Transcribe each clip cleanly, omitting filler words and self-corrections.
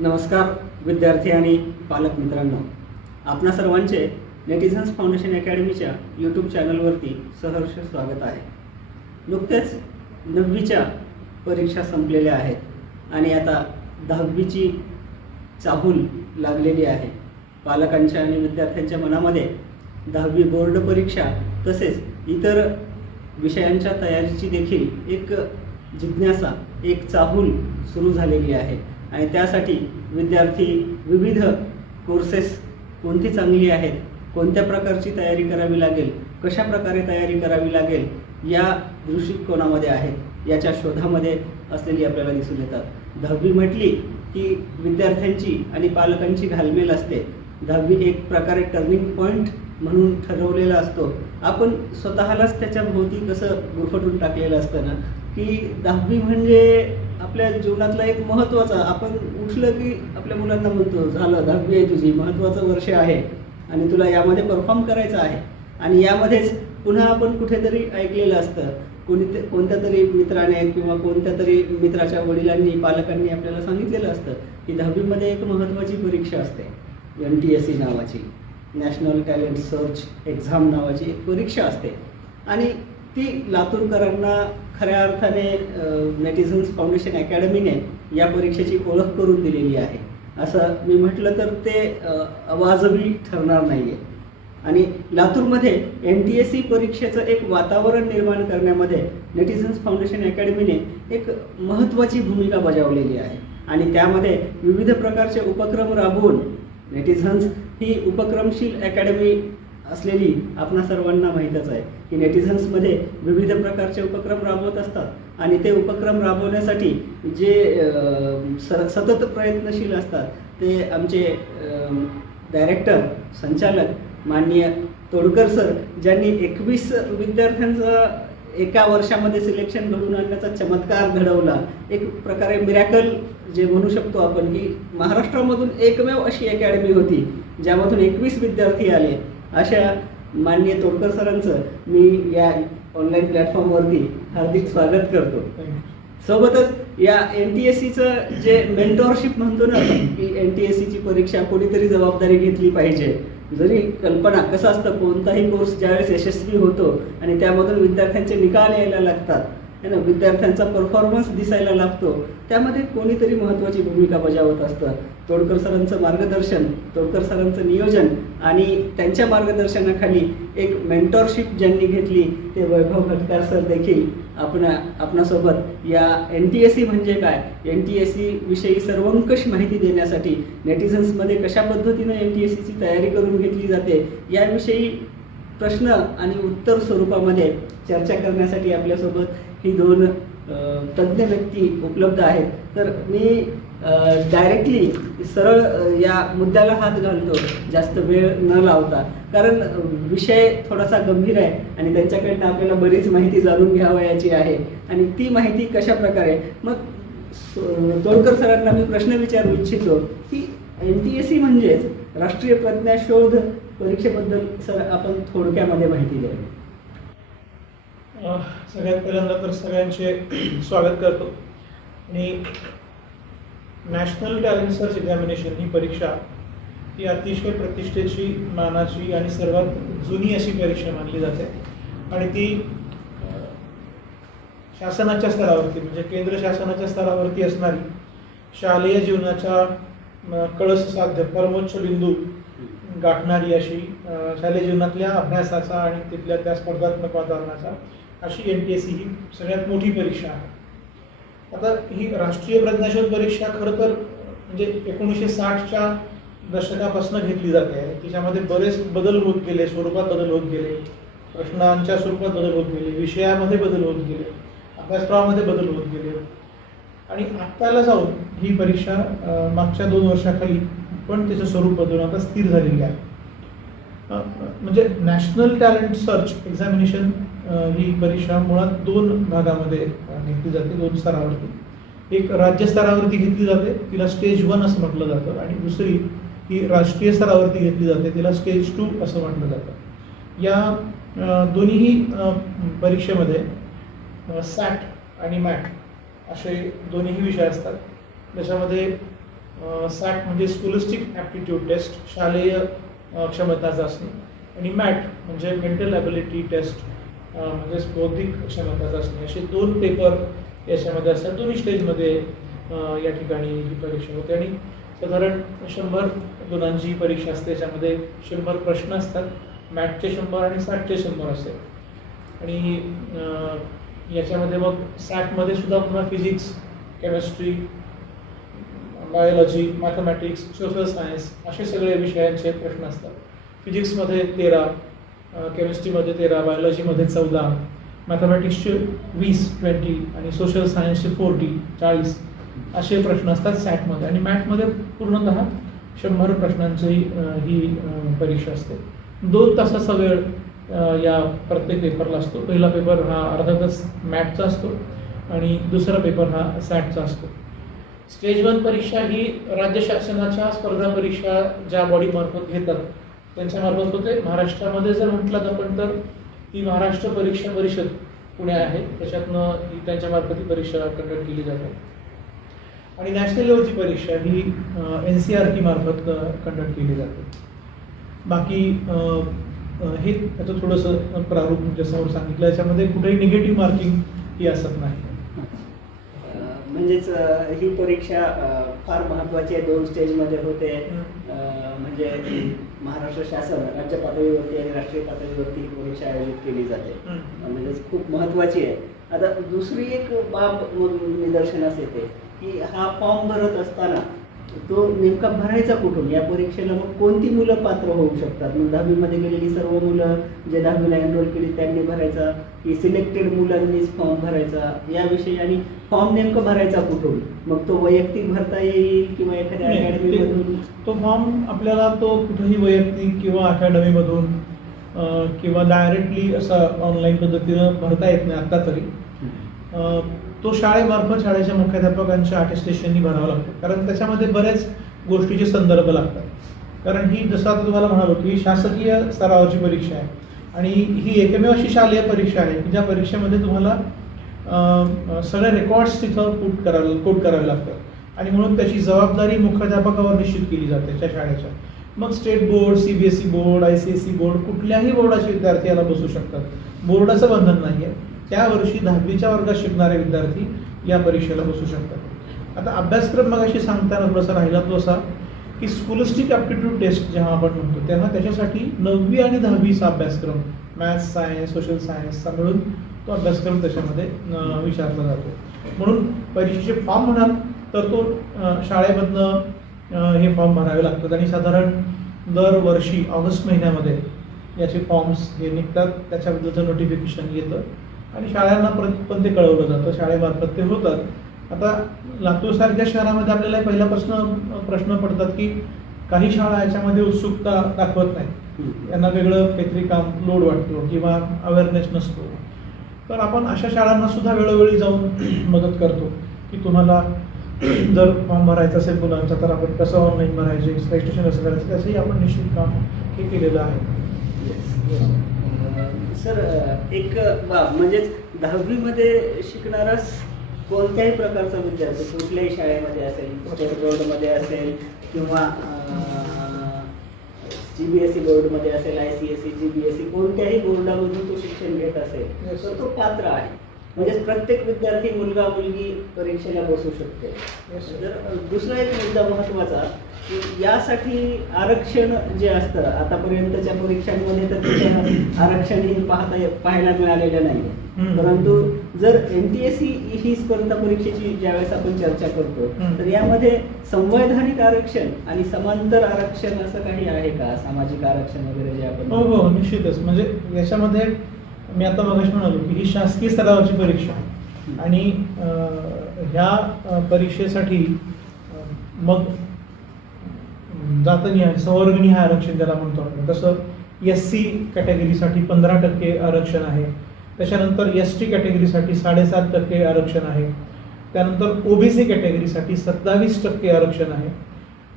नमस्कार विद्यार्थी आणि पालक मित्रांनो, आपणा सर्वांचे नेटिझन्स फाउंडेशन अकॅडमीच्या यूट्यूब चॅनलवरती सहर्ष स्वागत आहे. नुकतेच 9वीच्या परीक्षा संपलेल्या आहेत आणि आता 10वीची चाहूल लागलेली आहे. पालकांच्या आणि विद्यार्थ्यांच्या मनामध्ये 10वी बोर्ड परीक्षा तसेच इतर विषयांच्या तयारीची देखील एक जिज्ञासा, एक चाहूल सुरू झालेली आहे आणि त्यासाठी विद्यार्थी विविध कोर्सेस कोणती चांगली आहेत, कोणत्या प्रकारची तयारी करावी लागेल, कशा प्रकारे तयारी करावी लागेल या दृष्टिकोनामध्ये आहेत, याच्या शोधामध्ये असलेली आपल्याला दिसून येतात. 10वी म्हटली की विद्यार्थ्यांची आणि पालकांची घालमेल असते. 10वी एक प्रकारे टर्निंग पॉईंट म्हणून ठरवलेला असतो. आपण स्वतःलाच त्याच्या भोवती कसं गुरफटून टाकलेलं असतं ना, की 10वी म्हणजे आपल्या जीवनातला एक महत्त्वाचा, आपण उठलं की आपल्या मुलांना म्हणतो झालं 10वी आहे तुझी, महत्त्वाचं वर्ष आहे आणि तुला यामध्ये परफॉर्म करायचं आहे. आणि यामध्येच पुन्हा आपण कुठेतरी ऐकलेलं असतं, कोणत्या तरी मित्राने किंवा कोणत्या तरी मित्राच्या वडिलांनी, पालकांनी आपल्याला सांगितलेलं असतं की 10वीमध्ये एक महत्त्वाची परीक्षा असते, NTSE नावाची, नॅशनल टॅलेंट सर्च एक्झाम नावाची एक परीक्षा असते आणि ती लातूरकरांना खऱ्या अर्थाने नेटिझन्स फाउंडेशन अकॅडमीने या परीक्षेची ओळख करून दिलेली आहे. असं मी म्हटलं तर ते अवाजवी ठरणार नाही आहे. आणि लातूरमध्ये NTSE परीक्षेचं एक वातावरण निर्माण करण्यामध्ये नेटिझन्स फाउंडेशन अकॅडमीने एक महत्त्वाची भूमिका बजावलेली आहे आणि त्यामध्ये विविध प्रकारचे उपक्रम राबवून, नेटिझन्स ही उपक्रमशील अकॅडमी असलेली आपणा सर्वांना माहीतच आहे की नेटिझन्समध्ये विविध प्रकारचे उपक्रम राबवत असतात आणि ते उपक्रम राबवण्यासाठी जे सतत प्रयत्नशील असतात ते आमचे डायरेक्टर, संचालक माननीय तोडकर सर, ज्यांनी 21 विद्यार्थ्यांचं एका वर्षामध्ये सिलेक्शन घडवून आणण्याचा चमत्कार घडवला. एक प्रकारे मिरॅकल जे म्हणू शकतो आपण, की महाराष्ट्रामधून एकमेव अशी अकॅडमी होती ज्यामधून 21 विद्यार्थी आले. अशा माननीय तोडकर सरांचं मी या ऑनलाईन प्लॅटफॉर्मवरती हार्दिक स्वागत करतो. सोबतच या NTSEचं जे मेंटॉरशिप म्हणतो ना की NTSEची परीक्षा कोणीतरी जबाबदारी घेतली पाहिजे. जरी कल्पना कसं असतं, कोणताही कोर्स ज्यावेळेस यशस्वी होतो आणि त्यामधून विद्यार्थ्यांचे निकाल यायला लागतात है ना, विद्यार्थ्यांचा परफॉर्मन्स दिसायला लागतो, त्यामध्ये कोणीतरी महत्त्वाची भूमिका बजावत असतं. तोडकर सरांचं मार्गदर्शन, तोडकर सरांचं नियोजन आणि त्यांच्या मार्गदर्शनाखाली एक मेंटॉरशिप ज्यांनी घेतली ते वैभव खटकार सर देखील आपणासोबत या NTSE म्हणजे काय, NTSE विषयी सर्वंकष माहिती देण्यासाठी, नेटिझन्समध्ये कशा पद्धतीनं NTSEची तयारी करून घेतली जाते याविषयी प्रश्न आणि उत्तर स्वरूपामध्ये चर्चा करण्यासाठी आपल्यासोबत ही 2 तज्ज्ञ व्यक्ती उपलब्ध आहेत. तर मी डायरेक्टली सरळ या मुद्द्याला हात घालतो, जास्त वेळ न लावता, कारण विषय थोडासा गंभीर आहे आणि त्यांच्याकडनं आपल्याला बरीच माहिती जाणून घ्यावयाची आहे. आणि ती माहिती कशा प्रकारे, मग तोडकर सरांना मी प्रश्न विचारू इच्छितो की NTSE म्हणजेच राष्ट्रीय प्रज्ञा शोध परीक्षेबद्दल सर आपण थोडक्यामध्ये माहिती द्यावी. सगळ्यात पहिल्यांदा तर सगळ्यांचे स्वागत करतो. आणि नॅशनल टॅलेंट सर्च एक्झामिनेशन ही परीक्षा ही अतिशय प्रतिष्ठेची, मानाची आणि सर्वात जुनी अशी परीक्षा मानली जाते आणि ती शासनाच्या स्तरावरती, म्हणजे केंद्र शासनाच्या स्तरावरती असणारी, शालेय जीवनाच्या कळससाध्य परमोच्च बिंदू गाठणारी अशी, शालेय जीवनातल्या अभ्यासाचा आणि तिथल्या त्या स्पर्धात्मक वातावरणाचा अशी NTSE ही सगळ्यात मोठी परीक्षा आहे. आता ही राष्ट्रीय प्रज्ञाशोध परीक्षा खरं तर म्हणजे 1960च्या दशकापासून घेतली जाते आहे. तिच्यामध्ये बरेच बदल होत गेले, स्वरूपात बदल होत गेले, प्रश्नांच्या स्वरूपात बदल होत गेले, विषयामध्ये बदल होत गेले, अभ्यासक्रमामध्ये बदल होत गेले आणि आत्ताला जाऊन ही परीक्षा मागच्या 2 वर्षाखाली पण तिचं स्वरूप बदलून आता स्थिर झालेली आहे. म्हणजे नॅशनल टॅलेंट सर्च एक्झामिनेशन ही परीक्षा मुळात 2 भागामध्ये घेतली जाते, 2 स्तरावरती. एक राज्य स्तरावरती घेतली जाते, तिला स्टेज 1 असं म्हटलं जातं, आणि दुसरी ही राष्ट्रीय स्तरावरती घेतली जाते, तिला स्टेज 2 असं म्हटलं जातं. या दोन्ही परीक्षेमध्ये SAT आणि MAT असे दोन्हीही विषय असतात. त्याच्यामध्ये सॅट म्हणजे स्कॉलस्टिक ॲप्टिट्यूड टेस्ट, शालेय क्षमता चाचणी, आणि मॅट म्हणजे मेंटल ॲबिलिटी टेस्ट म्हणजेच बौद्धिक क्षमता चाचणी. असे 2 पेपर याच्यामध्ये असतात. दोन्ही स्टेजमध्ये या ठिकाणी ही परीक्षा होते आणि साधारण 100 गुणांची परीक्षा असते. त्याच्यामध्ये 100 प्रश्न असतात. मॅथचे 100 आणि सॅटचे 100 असते. आणि याच्यामध्ये मग सॅटमध्ये सुद्धा पुन्हा physics, chemistry, biology, mathematics, social science असे सगळे विषयांचे प्रश्न असतात. फिजिक्समध्ये 13, केमिस्ट्रीमध्ये 13, बायोलॉजीमध्ये 14, मॅथमॅटिक्सचे 20 आणि सोशल सायन्सचे 40 असे प्रश्न असतात सॅटमध्ये. आणि मॅथमध्ये पूर्णतः 100 प्रश्नांची ही परीक्षा असते. 2 तासाचा वेळ या प्रत्येक पेपरला असतो. पहिला पेपर हा अर्धा तास मॅथचा असतो आणि दुसरा पेपर हा सॅटचा असतो. स्टेज 1 परीक्षा ही राज्य शासनाच्या स्पर्धा परीक्षा ज्या बॉडीमार्फत घेतात त्यांच्यामार्फत होते. महाराष्ट्रामध्ये जर म्हटलं आपण तर ती महाराष्ट्र परीक्षा परिषद पुणे आहे, त्याच्यातनं ही त्यांच्यामार्फत ही परीक्षा कंडक्ट केली जाते. आणि नॅशनल लेवलची परीक्षा ही NCERT मार्फत कंडक्ट केली जाते. बाकी हे त्याचं थोडंसं प्रारूप तुमच्यासमोर सांगितलं. याच्यामध्ये कुठेही निगेटिव्ह मार्किंग ही असत नाही. म्हणजेच ही परीक्षा फार महत्त्वाची आहे. 2 स्टेजमध्ये होते. म्हणजे महाराष्ट्र शासन राज्य पातळीवरती आणि राष्ट्रीय पातळीवरती ही परीक्षा आयोजित केली जाते. म्हणजेच खूप महत्त्वाची आहे. आता दुसरी एक बाब निदर्शनास येते की हा फॉर्म भरत असताना तो नेमका भरायचा कुठून? या परीक्षेला मग कोणती मुलं पात्र होऊ शकतात? मग 10वीमध्ये गेलेली सर्व मुलं जे 10वीला एनरोल केली त्यांनी भरायचा की सिलेक्टेड मुलांनीच फॉर्म भरायचा याविषयी? आणि फॉर्म नेमकं भरायचा कुठून? मग तो वैयक्तिक भरता येईल किंवा एखाद्या अकॅडमीमधून? तो फॉर्म आपल्याला तो कुठेही वैयक्तिक किंवा अकॅडमीमधून किंवा डायरेक्टली असा ऑनलाईन पद्धतीनं भरता येत नाही आत्ता तरी. तो शाळेमार्फत शाळेच्या मुख्याध्यापकांच्या अटेस्टेशननी भरावा लागतो. कारण त्याच्यामध्ये बऱ्याच गोष्टीचे संदर्भ लागतात. कारण ही जसं आता तुम्हाला म्हणालो की शासकीय स्तरावरची परीक्षा आहे आणि ही एकमेव अशी शालेय परीक्षा आहे की ज्या परीक्षेमध्ये तुम्हाला सगळे रेकॉर्ड्स तिथं कोट करावे लागतात आणि म्हणून त्याची जबाबदारी मुख्याध्यापकावर निश्चित केली जाते त्या शाळेच्या. मग state board, CBSE board, ICSE board कुठल्याही बोर्डाचे विद्यार्थी याला बसू शकतात. बोर्डाचं बंधन नाही आहे. त्या वर्षी 10वीच्या वर्गात शिकणारे विद्यार्थी या परीक्षेला बसू शकतात. आता अभ्यासक्रम मग अशी सांगताना थोडासा राहिला तो असा की स्कॉलस्टिक ॲप्टिट्यूड टेस्ट जेव्हा आपण म्हणतो तेव्हा त्याच्यासाठी 9वी आणि 10वीचा अभ्यासक्रम मॅथ्स, सायन्स, सोशल सायन्सचा मिळून तो अभ्यासक्रम त्याच्यामध्ये विचारला जातो. म्हणून परीक्षेचे फॉर्म म्हणाल तर तो शाळेमधनं हे फॉर्म भरावे लागतात आणि साधारण दरवर्षी ऑगस्ट महिन्यामध्ये याचे फॉर्म्स हे निघतात. त्याच्याबद्दलचं नोटिफिकेशन येतं आणि शाळांना पण ते कळवलं जातं. शाळेमार्फत ते होतात. आता लातूरसारख्या शहरामध्ये आपल्याला पहिल्यापासून प्रश्न पडतात की काही शाळा याच्यामध्ये उत्सुकता दाखवत नाही. यांना वेगळं काहीतरी काम लोड वाटतो किंवा अवेअरनेस नसतो. तर आपण अशा शाळांना सुद्धा वेळोवेळी जाऊन मदत करतो की तुम्हाला जर फॉर्म भरायचा असेल मुलांचा तर आपण कसं ऑनलाईन भरायचे, रजिस्ट्रेशन कसं करायचं त्याचंही आपण निश्चित काम हे केलेलं आहे. सर एक बाब म्हणजेच 10वीमध्ये शिकणारा कोणत्याही प्रकारचा विद्यार्थी कुठल्याही शाळेमध्ये असेल, स्टेट बोर्डमध्ये असेल किंवा CBSE बोर्डमध्ये असेल, ICSE, GBSE कोणत्याही बोर्डामधून तो शिक्षण घेत असेल तर तो पात्र आहे. म्हणजे प्रत्येक विद्यार्थी मुलगा मुलगी परीक्षेला बसू शकते. तर दुसरा एक मुद्दा महत्त्वाचा की यासाठी आरक्षण जे असतं आतापर्यंतच्या परीक्षांमध्ये तर त्याचं आरक्षण हे पाहायला मिळालेलं नाही. परंतु जर MTSE ही स्पर्धा परीक्षेची ज्यावेळेस आपण चर्चा करतो तर यामध्ये संवैधानिक आरक्षण आणि समांतर आरक्षण असं काही आहे का? सामाजिक आरक्षण वगैरे जे आपण? हो निश्चितच. म्हणजे याच्यामध्ये मी आता मगाशी म्हणालो की ही शासकीय स्तरावरची परीक्षा आहे आणि ह्या परीक्षेसाठी मग जातनिहाय संवर्गनिहाय आरक्षण ज्याला म्हणतो आपण तसं SC कॅटेगरीसाठी 15% आरक्षण आहे. त्याच्यानंतर ST कॅटेगरीसाठी 7.5% आरक्षण आहे. त्यानंतर OBC कॅटेगरीसाठी 27% आरक्षण आहे.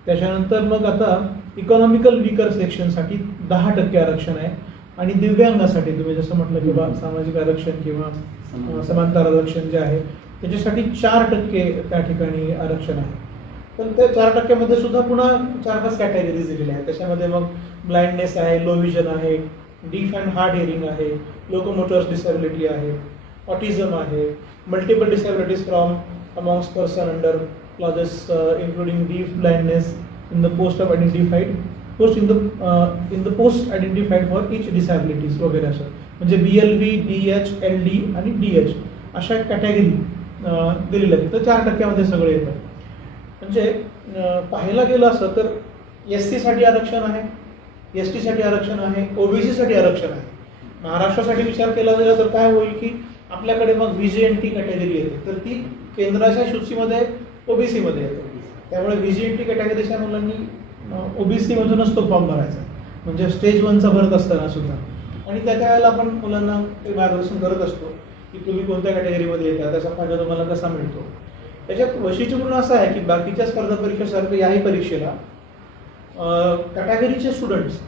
त्याच्यानंतर मग आता इकॉनॉमिकल वीकर सेक्शनसाठी 10% आरक्षण आहे आणि दिव्यांगासाठी तुम्ही जसं म्हटलं किंवा सामाजिक आरक्षण किंवा समांतर आरक्षण जे आहे त्याच्यासाठी 4% त्या ठिकाणी आरक्षण आहे. तर त्या 4% सुद्धा पुन्हा 4-5 कॅटेगरीज दिलेल्या आहेत. त्याच्यामध्ये मग ब्लाइंडनेस आहे, लो विजन आहे, डीफ अँड हार्ड हिअरिंग आहे, लोकोमोटर्स डिसॅबिलिटी आहे, ऑटिझम आहे, multiple disabilities from amongst person under clauses including deaf blindness in the post identified for each disabilities वगैरे असं. म्हणजे BLV, DH, LD आणि DH अशा कॅटेगरी दिलेल्या आहेत. तर 4% सगळे येतात. म्हणजे पाहायला गेलं असं तर SC साठी आरक्षण आहे, ST साठी आरक्षण आहे, OBC साठी आरक्षण आहे. महाराष्ट्रासाठी विचार केला गेला तर काय होईल की आपल्याकडे मग VJNT कॅटेगरी येते, तर ती केंद्राच्या सूचीमध्ये OBC मध्ये येते. त्यामुळे VJNT कॅटेगरीच्या मुलांनी OBC मधूनच तो फॉर्म भरायचा, म्हणजे स्टेज 1चा भरत असताना सुद्धा. आणि त्या वेळेला आपण मुलांना ते मार्गदर्शन करत असतो की तुम्ही कोणत्या कॅटेगरीमध्ये येता, त्याचा फायदा तुम्हाला कसा मिळतो. त्याच्यात वैशिष्ट्यपूर्ण असं आहे की बाकीच्या स्पर्धा परीक्षेसारखं याही परीक्षेला कॅटेगरीचे स्टुडंट्स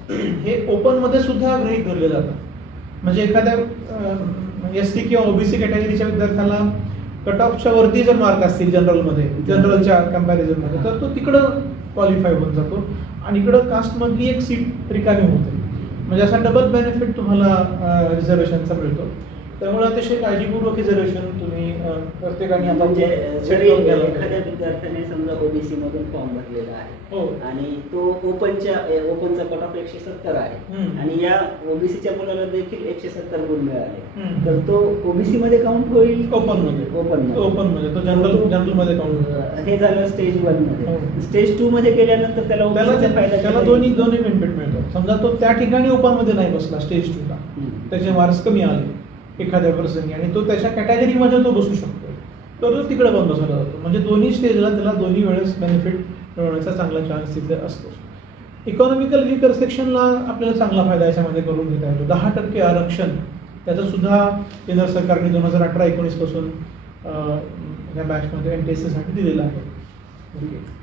हे ओपनमध्ये सुद्धा गृहीत धरले जातात. म्हणजे एखाद्या SC किंवा OBC कॅटेगरीच्या विद्यार्थ्याला कट ऑफच्या वरती जर मार्क असतील जनरलच्या कम्पॅरिझनमध्ये, तर तो तिकडं क्वालिफाय होऊन जातो आणि इकडं कास्टमधली एक सीट रिकामी होते. म्हणजे असा डबल बेनिफिट तुम्हाला रिझर्वेशनचा मिळतो. त्यामुळे अतिशय काळजीपूर्वक रिझर्वेशन तुम्ही प्रत्येकाने आता म्हणजे जरी एखाद्या विद्यार्थ्याने समजा OBC मधून फॉर्म भरलेला आहे हो आणि तो ओपनचा कट ऑफ 170 आहे आणि या OBCच्या मुलाला देखील 170 गुण मिळाले, तर तो OBC मध्ये काउंट होईल ओपनमध्ये तो जनरल मध्ये काउंट होईल. हे झालं स्टेज 1 मध्ये. स्टेज 2 मध्ये गेल्यानंतर त्याला दोन्ही बेनिफिट मिळतो. समजा तो त्या ठिकाणी ओपन मध्ये नाही बसला स्टेज 2 ला, त्याचे मार्क्स कमी आले एखाद्या प्रसंगी आणि तो त्याच्या कॅटेगरीमध्ये तो बसू शकतो, तर तो तिकडे पण बसवला जातो. म्हणजे दोन्ही स्टेजला त्याला दोन्ही वेळेस बेनिफिट मिळवण्याचा चांगला चान्स तिथे असतो. इकॉनॉमिकल वीकर सेक्शनला आपल्याला चांगला फायदा याच्यामध्ये करून घेता येतो. 10% आरक्षण त्याचं सुद्धा केंद्र सरकारने 2018-19 पासून ह्या बॅचमध्ये NTSC साठी दिलेलं आहे.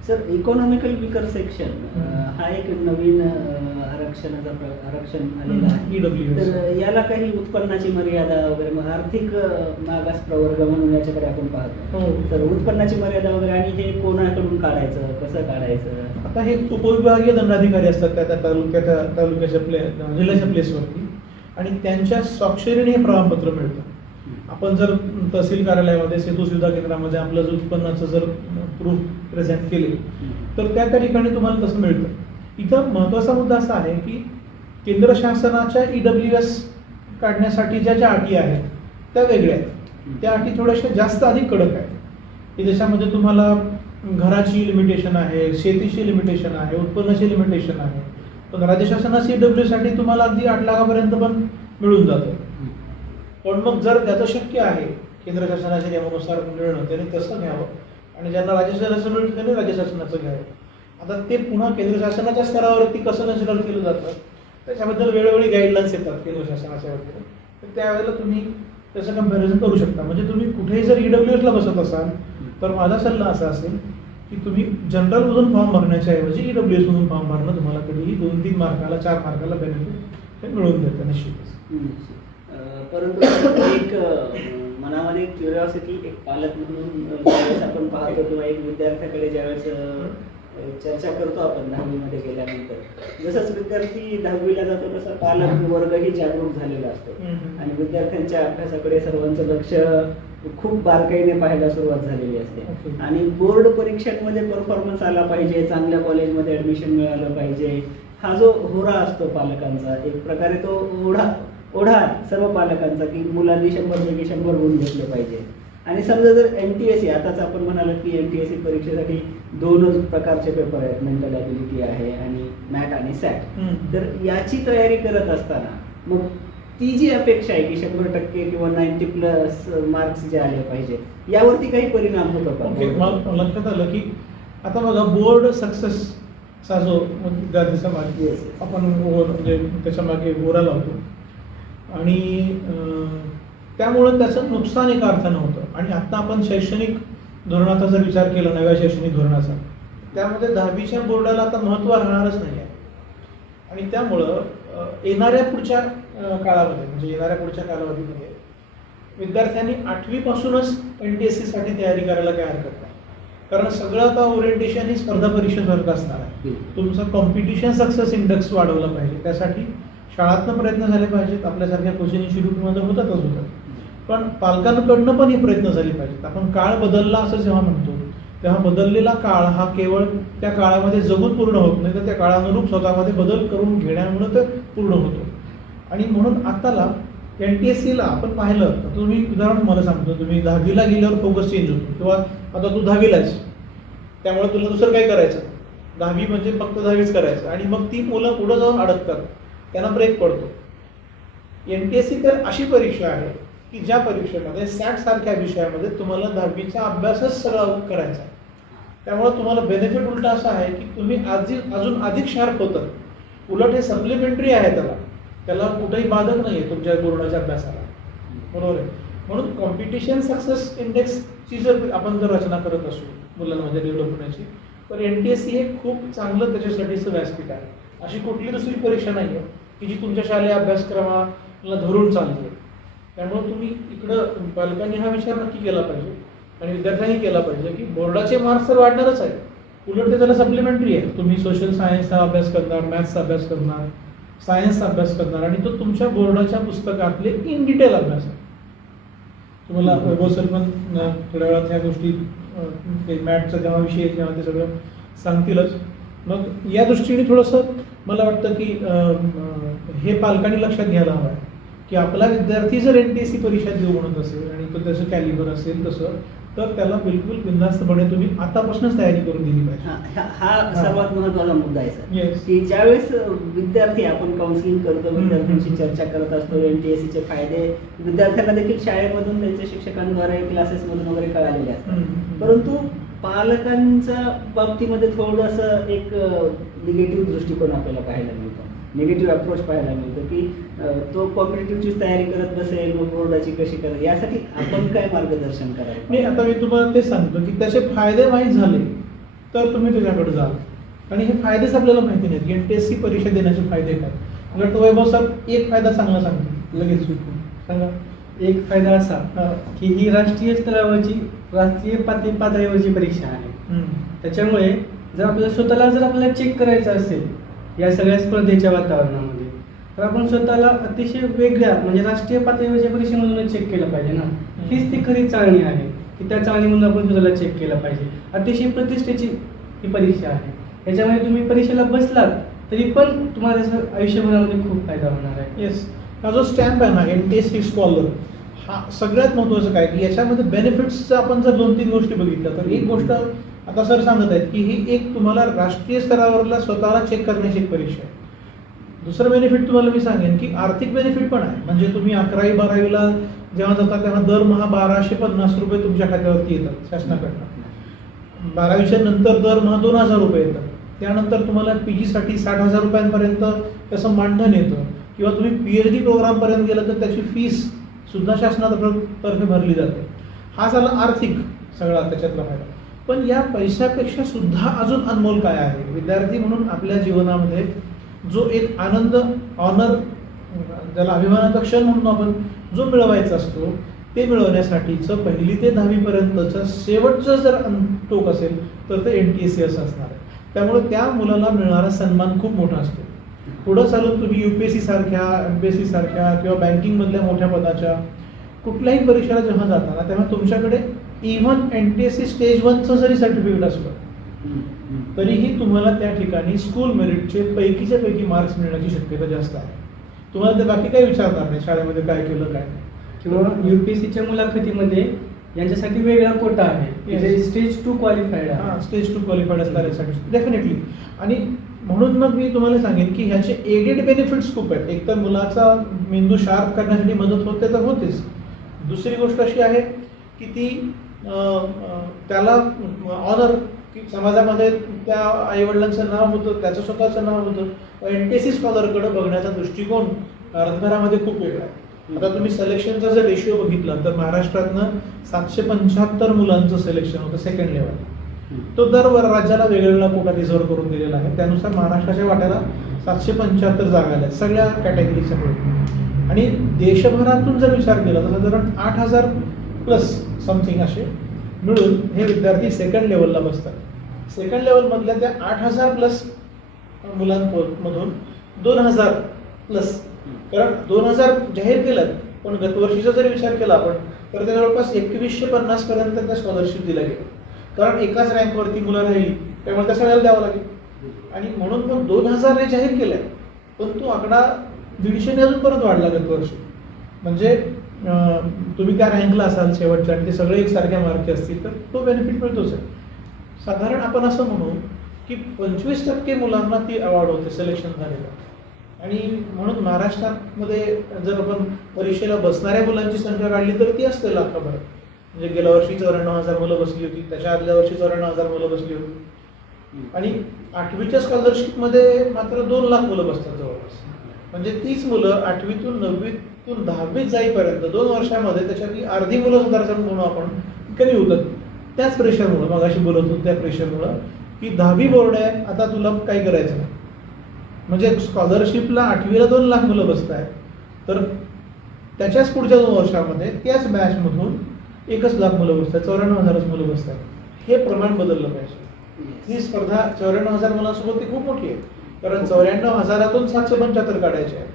सर, इकॉनॉमिकल वीकर सेक्शन हा एक नवीन आरक्षण आलेला आहे. EWS. तर याला काही उत्पन्नाची मर्यादा वगैरे, मग आर्थिक मागास प्रवर्ग म्हणून याच्याकडे आपण पाहतो. तर उत्पन्नाची मर्यादा वगैरे आणि हे कोणाकडून काढायचं, कसं काढायचं? आता हे उपविभागीय दंडाधिकारी असतात त्या तालुक्याच्या जिल्ह्याच्या प्लेसवरती आणि त्यांच्या स्वाक्षरीने हे प्रमाणपत्र मिळतं. आपण जर तहसील कार्यालयामध्ये सेतू सुविधा केंद्रामध्ये आपलं जर उत्पन्नाचं जर प्रूफ प्रेझेंट केले तर त्या ठिकाणी तुम्हाला तसं मिळतं. इथं महत्त्वाचा मुद्दा असा आहे की केंद्र शासनाच्या EWS काढण्यासाठी ज्या अटी आहेत त्या वेगळ्या आहेत. त्या अटी थोड्याशा जास्त अधिक कडक आहेत की ज्याच्यामध्ये तुम्हाला घराची लिमिटेशन आहे, शेतीची लिमिटेशन आहे, उत्पन्नाची लिमिटेशन आहे. पण राज्य शासनाची EWS साठी तुम्हाला अगदी 8 लाखापर्यंत पण मिळून जातं. पण मग जर त्याचं शक्य आहे केंद्र शासनाच्या नियमानुसार मिळणं, त्याने तसं घ्यावं आणि ज्यांना राज्य शासनाचं मिळतं त्याने राज्य शासनाचं घ्यावं. आता ते पुन्हा केंद्र शासनाच्या स्तरावरती कसं कन्सिडर केलं जातं त्याच्याबद्दल वेळोवेळी गाईडलाईन्स येतात केंद्र शासनाच्या वतीने. तर त्यावेळेला तुम्ही त्याचं कम्पॅरिझन करू शकता. म्हणजे तुम्ही कुठेही जर EWSला बसत असाल तर माझा सल्ला असा असेल की तुम्ही जनरलमधून फॉर्म भरण्याच्या ऐवजी EWS मधून फॉर्म भरणं तुम्हाला कधीही 2-3 मार्काला 4 मार्काला बेनिफिट हे मिळवून देतं निश्चितच. परंतु एक मनामध्ये क्युरिओसिटी, एक पालक म्हणून ज्यावेळेस आपण पाहतो किंवा एक विद्यार्थ्याकडे ज्यावेळेस चर्चा करतो आपण 10वीमध्ये गेल्यानंतर, जसंच विद्यार्थी 10वीला जातो तसं पालक वर्गही जागरूक झालेला असतो आणि विद्यार्थ्यांच्या अभ्यासाकडे सर्वांचं लक्ष खूप बारकाईने पाहायला सुरुवात झालेली असते आणि बोर्ड परीक्षांमध्ये परफॉर्मन्स आला पाहिजे, चांगल्या कॉलेजमध्ये ॲडमिशन मिळालं पाहिजे, हा जो होरा असतो पालकांचा, एक प्रकारे तो ओढा सर्व पालकांचा की मुलांनी 100 गुण घेतले पाहिजे. आणि समजा जर NTSC, आताच आपण म्हणालो की NTSC परीक्षेसाठी 2 प्रकारचे पेपर आहेत, मेंटल ॲबिलिटी आहे आणि मॅट आणि सॅट. तर याची तयारी करत असताना मग ती जी अपेक्षा आहे की 100% किंवा 90+ मार्क्स जे आले पाहिजे, यावरती काही परिणाम होतो का? मला लक्षात आलं की आता बघा बोर्ड सक्सेसचा जो विद्यार्थ्याचा मागे आपण म्हणजे त्याच्या मागे गोरा लावतो आणि त्यामुळं त्याचं नुकसान एका अर्थानं होतं. आणि आत्ता आपण शैक्षणिक धोरणाचा जर विचार केला, नव्या शैक्षणिक धोरणाचा, त्यामध्ये 10वीच्या बोर्डाला आता महत्त्व राहणारच नाही आहे. आणि त्यामुळं येणाऱ्या पुढच्या काळामध्ये म्हणजे येणाऱ्या पुढच्या कालावधीमध्ये विद्यार्थ्यांनी 8वी पासूनच NTSC साठी तयारी करायला काही हरकत नाही. कारण सगळं आता ओरिएंटेशन ही स्पर्धा परीक्षेसारखं असणार आहे. तुमचं कॉम्पिटिशन सक्सेस इंडेक्स वाढवला पाहिजे. त्यासाठी शाळातनं प्रयत्न झाले पाहिजेत, आपल्यासारख्या कोचिंग इन्स्टिट्यूटमध्ये होतातच होतात, पण पालकांकडनं पण हे प्रयत्न झाले पाहिजेत. आपण काळ बदलला असं जेव्हा म्हणतो तेव्हा बदललेला काळ हा केवळ त्या काळामध्ये जगून पूर्ण होत नाही, तर त्या काळानुरूप स्वतःमध्ये बदल करून घेण्यामुळे ते पूर्ण होतो. आणि म्हणून आताला NTSCला आपण पाहिलं तर तुम्ही उदाहरण मला सांगतो, तुम्ही 10वीला गेल्यावर फोकस चेंज होतो, किंवा आता तू 10वीलाच त्यामुळे तुला दुसरं काय करायचं, 10वी म्हणजे फक्त 10वीच करायचं, आणि मग ती मुलं पुढं जाऊन अडकतात, त्यांना ब्रेक पडतो. NTSC तर अशी परीक्षा आहे की ज्या परीक्षेमध्ये SAT सारख्या विषयामध्ये तुम्हाला 10वीचा अभ्यासच सगळा करायचा आहे. त्यामुळे तुम्हाला बेनिफिट उलटा असा आहे की तुम्ही अजून अधिक शार्प होतात. उलट हे सप्लिमेंटरी आहे, त्याला कुठेही बाधक नाही आहे तुमच्या बोर्डाच्या अभ्यासाला, बरोबर आहे. म्हणून कॉम्पिटिशन सक्सेस इंडेक्सची जर आपण रचना करत असू मुलांमध्ये डेव्हलप होण्याची, तर NTSC हे खूप चांगलं त्याच्यासाठीचं व्यासपीठ आहे. अशी कुठली दुसरी परीक्षा नाही आहे की जी तुमच्या शालेय अभ्यासक्रमाला धरून चालते. त्यामुळे तुम्ही इकडं पालकांनी हा विचार नक्की केला पाहिजे आणि विद्यार्थ्यांनी केला पाहिजे की बोर्डाचे मार्क्स तर वाढणारच आहे, उलट ते त्याला सप्लिमेंटरी आहे. तुम्ही सोशल सायन्सचा अभ्यास करणार, मॅथ्सचा अभ्यास करणार, सायन्सचा अभ्यास करणार, आणि तो तुमच्या बोर्डाच्या पुस्तकातले इन डिटेल अभ्यास आहे. तुम्हाला वैभव सर पण थोड्या वेळात ह्या गोष्टी मॅथचा जेव्हा विषय येईल तेव्हा ते सगळं सांगतीलच. मग या दृष्टीने थोडंसं मला वाटतं की हे पालकांनी लक्षात घ्यायला हवं आहे की आपला विद्यार्थी जर NTSC परीक्षा देऊ म्हणत असेल आणि तो त्याचं कॅलिबर असेल तसं, तर त्याला बिलकुल बिनधास्तपणे तुम्ही आतापासूनच तयारी करून दिली पाहिजे. हा सर्वात महत्त्वाचा मुद्दा आहे सर. Yes. की ज्यावेळेस विद्यार्थी आपण काउन्सिलिंग करतो, विद्यार्थ्यांशी चर्चा करत असतो, NTSCचे फायदे विद्यार्थ्यांना देखील शाळेमधून त्यांच्या शिक्षकांद्वारे क्लासेसमधून वगैरे कळालेले असतात, परंतु पालकांच्या बाबतीमध्ये थोडंसं एक निगेटिव्ह दृष्टिकोन आपल्याला पाहायला मिळतो, निगेटिव्ह अप्रोच पाहायला मिळतो की तो कॉम्पिटेटिव्हची तयारी करत बसेल, मग बोर्डाची कशी करेल. यासाठी आपण काय मार्गदर्शन करायचं? नाही, आता मी तुम्हाला ते सांगतो की त्याचे फायदे माहीत झाले तर तुम्ही त्याच्याकडे जाल, आणि हे फायदेच आपल्याला माहिती नाहीत. NTSC परीक्षा देण्याचे फायदे काय? उलट वैभव सर एक फायदा चांगला सांगतो, लगेच सुटून सांगा. एक फायदा असा की ही राष्ट्रीय स्तरावरची पातळीवरची परीक्षा आहे. त्याच्यामुळे जर आपल्याला चेक करायचं असेल या सगळ्या स्पर्धेच्या वातावरणामध्ये, तर आपण स्वतःला अतिशय वेगळ्या म्हणजे राष्ट्रीय पातळीवरच्या परीक्षेमधून चेक केलं पाहिजे ना. हीच ती खरी चाळणी आहे की त्या चाळणीमधून आपण स्वतःला चेक केलं पाहिजे. अतिशय प्रतिष्ठेची ही परीक्षा आहे. याच्यामुळे तुम्ही परीक्षेला बसलात तरी पण तुम्हाला त्याचा आयुष्यभरामध्ये खूप फायदा होणार आहे. येस, हा जो स्टॅम्प आहे ना NTSC स्कॉलर, हा सगळ्यात महत्त्वाचं काय की याच्यामध्ये बेनिफिट्सचं आपण जर 2-3 गोष्टी बघितल्या तर एक गोष्ट आता सर सांगत आहेत की ही एक तुम्हाला राष्ट्रीय स्तरावरला स्वतःला चेक करण्याची एक परीक्षा आहे. दुसरं बेनिफिट तुम्हाला मी सांगेन की आर्थिक बेनिफिट पण आहे. म्हणजे तुम्ही 11वी-12वीला जेव्हा जाता तेव्हा दरमहा 1250 रुपये तुमच्या खात्यावरती येतात शासनाकडनं. 12वीच्या नंतर दरमहा 2000 रुपये येतात. त्यानंतर तुम्हाला PGसाठी 60,000 रुपयांपर्यंत त्याचं मानधन येतं, किंवा तुम्ही PhD प्रोग्रामपर्यंत गेलं तर त्याची फीस सुद्धा शासनातर्फे भरली जाते. हा झाला आर्थिक सगळा त्याच्यातला फायदा. पण या पैशापेक्षा सुद्धा अजून अनमोल काय आहे? विद्यार्थी म्हणून आपल्या जीवनामध्ये जो एक आनंद, ऑनर, ज्याला अभिमानाचा क्षण म्हणून आपण जो मिळवायचा असतो, ते मिळवण्यासाठीचं 1ली ते 10वीपर्यंतचं शेवटचं जर टोक असेल तर ते NTSC असं असणार आहे. त्यामुळे त्या मुलाला मिळणारा सन्मान खूप मोठा असतो. पुढं चालून तुम्ही UPSC सारख्या, MPSC सारख्या किंवा बँकिंगमधल्या मोठ्या पदाच्या कुठल्याही परीक्षेला जेव्हा जाताना तेव्हा तुमच्याकडे इव्हन NTSC स्टेज 1चं जरी सर्टिफिकेट असलं तरीही तुम्हाला त्या ठिकाणी स्कूल मेरिटचे पैकीच्या पैकी मार्क्स मिळण्याची शक्यता जास्त आहे. तुम्हाला ते बाकी काही विचारणार नाही शाळेमध्ये काय केलं काय नाही. किंवा UPSCच्या मुलाखतीमध्ये यांच्यासाठी वेगळा कोटा आहे जे स्टेज 2 क्वालिफाईड आहे. हां, स्टेज 2 क्वालिफाईड असणाऱ्यासाठी डेफिनेटली. आणि म्हणून मग मी तुम्हाला सांगेन की ह्याचे एडेड बेनिफिट्स खूप आहेत. एकतर मुलाचा मेंदू शार्प करण्यासाठी मदत होते तर होतेच. दुसरी गोष्ट अशी आहे की ती त्याला ऑनर, की समाजामध्ये त्या आईवडिलांचं नाव होतं, त्याचं स्वतःचं नाव होतं. NTSC स्कॉलरकडे बघण्याचा दृष्टिकोन भारतभरामध्ये खूप वेगळा आहे. आता तुम्ही सिलेक्शनचा जर रेशिओ बघितला तर महाराष्ट्रातनं 775 मुलांचं सिलेक्शन होतं सेकंड लेवल. तो दर राज्याला वेगवेगळा कोटा रिझर्व्ह करून दिलेला आहे. त्यानुसार महाराष्ट्राच्या वाट्याला 775 जागा आहेत सगळ्या कॅटेगरीच्या मिळून. आणि देशभरातून जर विचार केला तर साधारण 8,000 प्लस समथिंग असे मिळून हे विद्यार्थी सेकंड लेवलला बसतात. सेकंड लेवलमधल्या त्या 8,000 प्लस मुलांमधून 2,000 प्लस, कारण 2,000 जाहीर केलं, पण गतवर्षीचा जरी विचार केला आपण तर त्या जवळपास 2150 पर्यंत त्या स्कॉलरशिप दिल्या गेल्या, कारण एकाच रँकवरती मुलं राहिली त्यामुळे त्या सगळ्याला द्यावं लागेल. आणि म्हणून मग 2,000 हे जाहीर केलंय, पण तो आकडा 150ने अजूनपर्यंत वाढला गतवर्षी. म्हणजे तुम्ही त्या रँकला असाल शेवटच्या आणि ते सगळे एकसारख्या मार्क असतील तर तो बेनिफिट मिळतोच आहे. साधारण आपण असं म्हणू की 25% मुलांना ती अवॉर्ड होते सिलेक्शन झालेलं. आणि म्हणून महाराष्ट्रामध्ये जर आपण परीक्षेला बसणाऱ्या मुलांची संख्या काढली तर ती असते लाखाभर. म्हणजे गेल्या वर्षी 94,000 मुलं बसली होती, त्याच्या आदल्या वर्षी 94,000 मुलं बसली होती. आणि 8वीच्या स्कॉलरशिपमध्ये मात्र 2 लाख मुलं बसतात जवळपास. म्हणजे तीच मुलं 8वीतून 9वीतून 10वीत जाईपर्यंत 2 वर्षामध्ये त्याच्यातली अर्धी मुलं सुधारतात म्हणून आपण कमी होतात. त्याच प्रेशरमुळं, मगाशी बोलत होतो त्या प्रेशरमुळं, की 10वी बोर्ड आहे, आता तुला काही करायचं नाही. म्हणजे स्कॉलरशिपला 8वीला 2 लाख मुलं बसत आहेत, तर त्याच्याच पुढच्या 2 वर्षामध्ये त्याच बॅचमधून 1 लाख मुलं बसतात, 94,000 मुलं बसतात. हे प्रमाण बदललं पाहिजे. ही स्पर्धा 94,000 मुलांसोबत ती खूप मोठी आहे, कारण 94,000तून 775 काढायचे आहेत.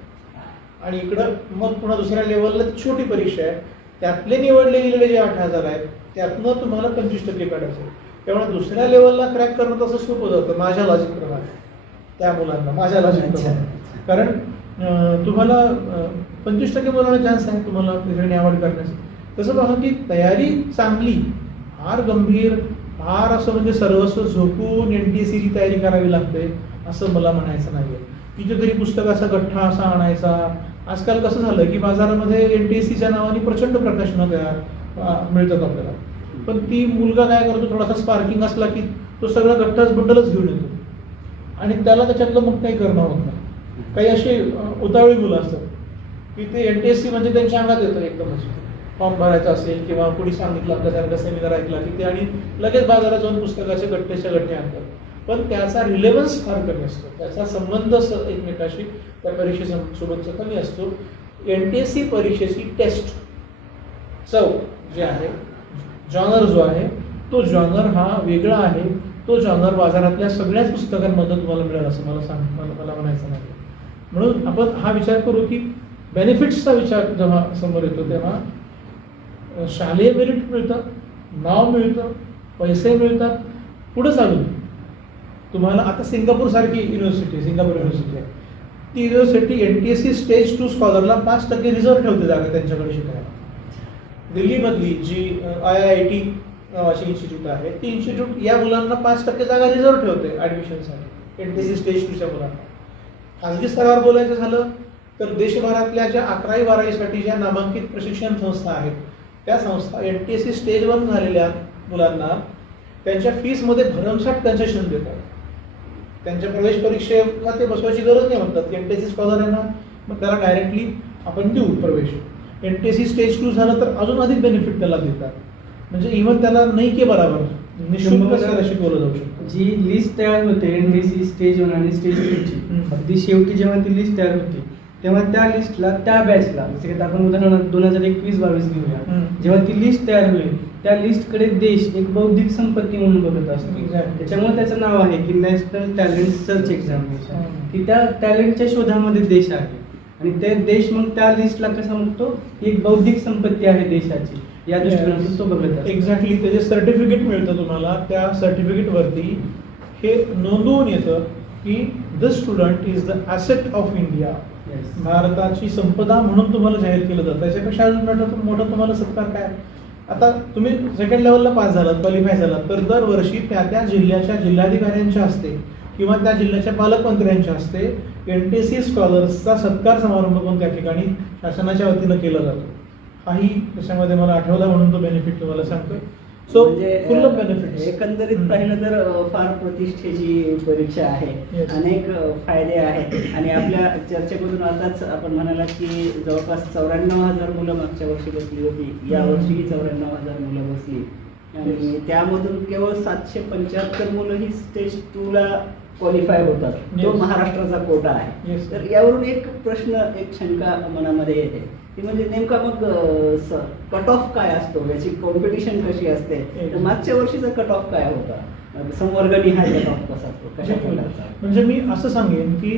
आणि इकडं मग पुन्हा दुसऱ्या लेवलला छोटी परीक्षा आहे, त्यातले निवडले गेलेले जे 8,000 आहेत त्यातनं तुम्हाला 25% काढायचं आहे. त्यामुळे दुसऱ्या लेवलला क्रॅक करणं तसं सोपं जातं माझ्या लॉजिकप्रमाणे त्या मुलांना, माझ्या लॉजिकप्रमाणे. कारण तुम्हाला 25% मुलांना चान्स आहे तुम्हाला त्याच्याने आवड करण्याची. तसं बघा की तयारी चांगली, फार गंभीर, फार असं म्हणजे सर्वस्व झोपून NTSCची तयारी करावी लागते असं मला म्हणायचं नाही आहे. कितीतरी पुस्तकाचा गठ्ठा असा आणायचा. आजकाल कसं झालं की बाजारामध्ये NTSCच्या नावाने प्रचंड प्रकाशनं मिळतात आपल्याला, पण ती मुलगा काय करतो, थोडासा स्पार्किंग असला की तो सगळा गठ्ठाच बंडलच घेऊन येतो आणि त्याला त्याच्यातलं मग काही करणं होत नाही. काही अशी उतावळी मुलं असतात की ते NTSC म्हणजे त्यांच्या अंगात येतं एकदमच. फॉर्म भरायचा असेल किंवा कोणी सांगितलं आपल्यासारखा सेमिनार ऐकला की ते आणि लगेच बाजारात जाऊन पुस्तकाचे गठ्ठेच्या गठ्ठे आणतात. पण त्याचा रिलेव्हन्स फार कमी असतो, त्याचा संबंध एकमेकाशी त्या परीक्षेसोबतचा कमी असतो. NTSC परीक्षेची टेस्ट चव जे आहे, जॉनर जो आहे तो जॉनर हा वेगळा आहे. तो जॉनर बाजारातल्या सगळ्याच पुस्तकांमधून तुम्हाला मिळेल असं मला म्हणायचं नाही. म्हणून आपण हा विचार करू की बेनिफिट्सचा विचार जेव्हा समोर येतो तेव्हा शालेय मेरिट मिळतं, नाव मिळतं, पैसे मिळतात. पुढे चालून तुम्हाला आता सिंगापूरसारखी युनिव्हर्सिटी आहे, ती युनिव्हर्सिटी NTSC स्टेज 2 स्कॉलरला 5% रिझर्व ठेवते जागा त्यांच्याकडे शिकायला. दिल्लीमधली जी IIT नावाची इन्स्टिट्यूट आहे ती इन्स्टिट्यूट या मुलांना 5% जागा रिझर्व ठेवते ॲडमिशनसाठी NTSC स्टेज 2च्या मुलांना. खाजगी स्तरावर बोलायचं झालं तर देशभरातल्या ज्या 11वी 12वीसाठी ज्या नामांकित प्रशिक्षण संस्था आहेत त्या संस्था NTSC स्टेज 1 झालेल्या मुलांना त्यांच्या फीसमध्ये भरमसाठ कन्सेशन देतात. त्यांच्या प्रवेश परीक्षेला ते बसवायची गरज नाही म्हणतात की NTSC स्कॉलर आहे ना मग त्याला डायरेक्टली आपण देऊ प्रवेश. NTSC स्टेज 2 झालं तर अजून अधिक बेनिफिट त्याला देतात. म्हणजे इव्हन त्याला नाही की बरोबर निःशुल्क शिकवलं जाऊ शकतं. जी लिस्ट तयार होते NTSC स्टेज 1 आणि स्टेज 2ची, अगदी शेवटी जेव्हा ती लिस्ट तयार होते तेव्हा त्या लिस्टला त्या बॅचला, जसं की आपण उदाहरणार्थ 2021-22 घेऊया, जेव्हा ती लिस्ट तयार होईल त्या लिस्टकडे देश एक बौद्धिक संपत्ती म्हणून बघत असतो. त्याच्यामुळे त्याचं नाव आहे की नॅशनल टॅलेंट सर्च एक्झामिनेशन, की त्या टॅलेंटच्या शोधामध्ये देश आहे आणि ते देश मग त्या लिस्टला कसा म्हणतो की एक बौद्धिक संपत्ती आहे देशाची, या दृष्टीने तो बघत असतो. एक्झॅक्टली. त्याचे सर्टिफिकेट मिळतं तुम्हाला. त्या सर्टिफिकेटवरती हे नोंदवून येतं की this student is the asset of India, भारताची संपदा म्हणून तुम्हाला जाहीर केलं जातं. त्याच्यापेक्षा अजून मोठं तुम्हाला सत्कार काय. आता तुम्ही सेकंड लेवलला पास झालात, क्वालिफाय झालात तर दरवर्षी त्या जिल्ह्याच्या जिल्हाधिकाऱ्यांच्या हस्ते किंवा त्या जिल्ह्याच्या पालकमंत्र्यांच्या हस्ते NTSC स्कॉलर्सचा सत्कार समारंभ पण त्या ठिकाणी शासनाच्या वतीनं केला जातो. हाही त्याच्यामध्ये मला आठवला म्हणून तो बेनिफिट तुम्हाला सांगतोय. So full benefit. एकंदरीत पाहिलं तर फार प्रतिष्ठेची परीक्षा आहे, अनेक फायदे आहेत. आणि आपल्या चर्चेमधून आताच आपण म्हणालात की जवळपास 94,000 मुलं मागच्या वर्षी बसली होती, या वर्षी 94,000 मुलं बसली. आणि त्यामधून केवळ 775 मुलं ही स्टेज 2 ला क्वालिफाय होतात. तो Yes. महाराष्ट्राचा कोटा आहे. Yes. तर यावरून एक प्रश्न, एक शंका मनामध्ये येते, ती म्हणजे नेमका मग कट ऑफ काय असतो, याची कॉम्पिटिशन कशी असते. तर मागच्या वर्षीचा कट ऑफ काय होता, संवर्गणी हा कट ऑफ कसा असतो, कशा प्रकारचा. म्हणजे मी असं सांगेन की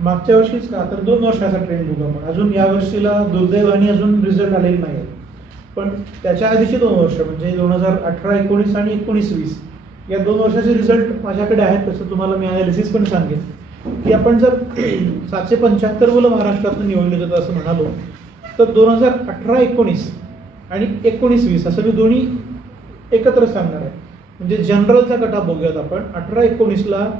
मागच्या वर्षीच का तर 2 वर्षाचा ट्रेंड बघू आपण. अजून या वर्षीला दुर्दैवाने अजून रिझल्ट आलेले नाही आहेत, पण त्याच्या आधीचे 2 वर्ष म्हणजे 2018-19 आणि 19-20 या 2 वर्षाचे रिझल्ट माझ्याकडे आहेत. तसं तुम्हाला मी अनालिसिस पण सांगेन की आपण जर 775 मुलं महाराष्ट्रातून निवडली जातात असं म्हणालो, तर 2018-19 आणि 19-20 असं मी दोन्ही एकत्र सांगणार आहे. म्हणजे जनरलचा कटा बघूयात आपण. 18-19ला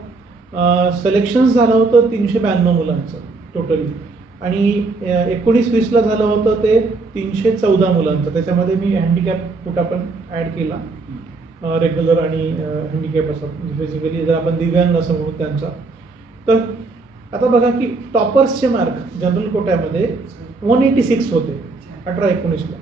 सिलेक्शन झालं होतं 392 मुलांचं टोटली, आणि 19-20ला झालं होतं ते 314 मुलांचं. त्याच्यामध्ये मी हँडिकॅप कोटा पण ॲड केला, रेग्युलर आणि हँडिकॅप असं बेसिकली जर आपण दिव्यांग असं म्हणू त्यांचा. तर आता बघा की टॉपर्सचे मार्क जनरल कोट्यामध्ये 186 होते 18-19ला,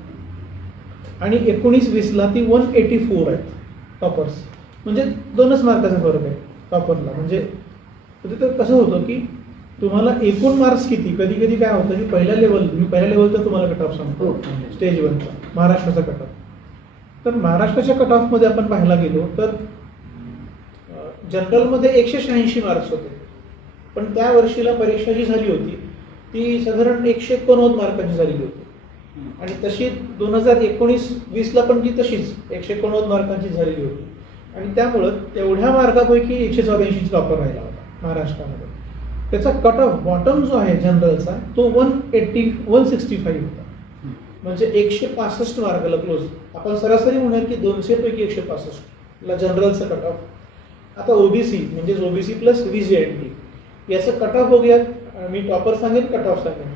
आणि 19-20ला ती 184 आहेत टॉपर्स. म्हणजे 2च मार्काचा फरक आहे टॉपरला. म्हणजे तर कसं होतं की तुम्हाला एकूण मार्क्स किती, कधी कधी काय होतं की पहिल्या लेवलचा तुम्हाला कट ऑफ सांगतो स्टेज 1चा महाराष्ट्राचा कट ऑफ. तर महाराष्ट्राच्या कट ऑफमध्ये आपण पाहायला गेलो तर जनरलमध्ये 186 मार्क्स होते, पण त्या वर्षीला परीक्षा जी झाली होती ती साधारण 189 मार्कांची झालेली होती, आणि तशी 2019-20ला पण ती तशीच 189 मार्कांची झालेली होती. आणि त्यामुळं तेवढ्या मार्कापैकी 184 टॉपर राहिला होता महाराष्ट्रामध्ये. त्याचा कट ऑफ बॉटम जो आहे जनरलचा तो 165 होता, म्हणजे 165 मार्काला क्लोज. आपण सरासरी म्हणूया की 200 पैकी 165ला जनरलचा कट ऑफ. आता ओबीसी म्हणजे ओबीसी प्लस VJNT याचं कट ऑफ बघूयात. मी टॉपर सांगेन, कट ऑफ सांगेन.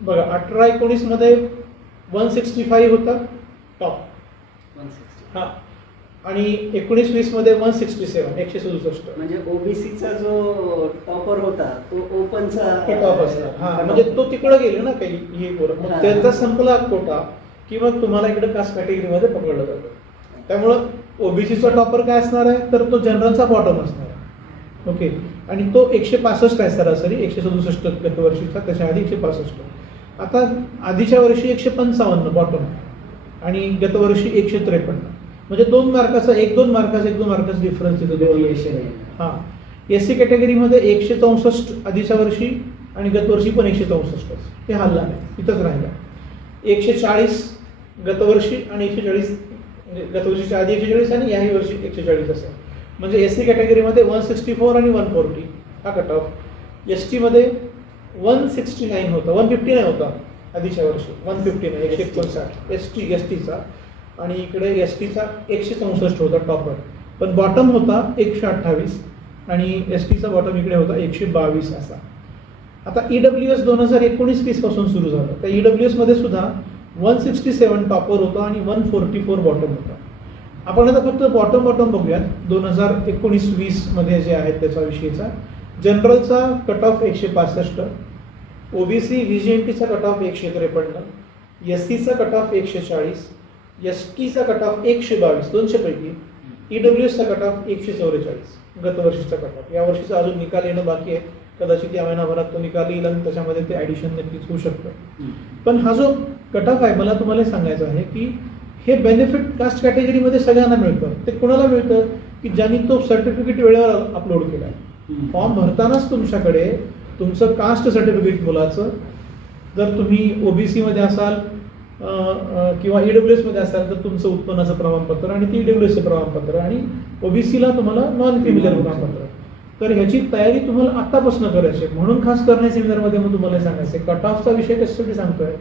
बघा 18-19 मध्ये 165 होता टॉप, 160. हा, आणि 19-20 मध्ये 167 167. म्हणजे ओबीसीचा जो टॉपर होता तो ओपनचा टॉप असणार. हा, म्हणजे तो तिकडे गेले ना काही हे पोरं, मग त्यांचा संपला कोटा की मग तुम्हाला इकडे कास्ट कॅटेगरीमध्ये पकडलं जातं. त्यामुळं ओबीसीचा टॉपर काय असणार आहे, तर तो जनरलचा बॉटम असणार आहे. ओके, आणि तो 165 आहे सरासरी, 167 गत वर्षीचा, त्याच्या आधी 165. आता आधीच्या वर्षी 155 बॉटम, आणि गत वर्षी 153. म्हणजे 2 मार्काचा 1-2 मार्काचा डिफरन्स तिथं दोन वर्षी. हां, SC कॅटेगरीमध्ये 164 आधीच्या वर्षी, आणि गत वर्षी पण 164. ते हल्ला नाही, तिथंच राहिला. 140 गत वर्षी आणि 140 म्हणजे गत वर्षीच्या आधी 140 आणि याही वर्षी 140 असं. म्हणजे SC कॅटेगरीमध्ये 164 आणि 140 हा कट ऑफ. ST मध्ये 169 होता, 159 होता आधीच्या वर्षी, 159 159 STचा, आणि इकडे STचा 164 होता टॉपर. पण बॉटम होता 128, आणि STचा बॉटम इकडे होता 122 असा. आता EWS 2019-20 पासून सुरू झालं. त्या EWS मध्ये सुद्धा 167 टॉपर होता आणि 144 बॉटम होता. आपण आता फक्त बॉटम बघूयात. 2019-20 मध्ये जे आहेत त्याच्याविषयीचा. जनरलचा कट ऑफ 165, ओबीसी VJNTचा कट ऑफ 153, SCचा कट ऑफ 140, STचा कट ऑफ 122 200 पैकी, EWSचा कट ऑफ 144 गत वर्षीचा कट ऑफ. या वर्षीचा अजून निकाल येणं बाकी आहे, कदाचित या महिनाभरात तो निकाल येईल आणि त्याच्यामध्ये ते ॲडिशन नक्कीच होऊ शकतं. पण हा जो कट ऑफ आहे, मला तुम्हाला सांगायचं आहे की हे बेनिफिट कास्ट कॅटेगरीमध्ये सगळ्यांना मिळतं. ते कोणाला मिळतं की ज्यांनी तो सर्टिफिकेट वेळेवर अपलोड केला आहे. फॉर्म भरतानाच तुमच्याकडे तुमचं कास्ट सर्टिफिकेट मुलाचं, जर तुम्ही ओबीसीमध्ये असाल किंवा EWSमध्ये असाल तर तुमचं उत्पन्नाचं प्रमाणपत्र, आणि ती EWSचं प्रमाणपत्र, आणि ओबीसीला तुम्हाला नॉन क्रिमिनल प्रमाणपत्र. तर ह्याची तयारी तुम्हाला आत्तापासून करायची आहे. म्हणून खास करण्या सेमिनारमध्ये मग तुम्हाला सांगायचं आहे. कट ऑफचा विषय कशासाठी सांगतोय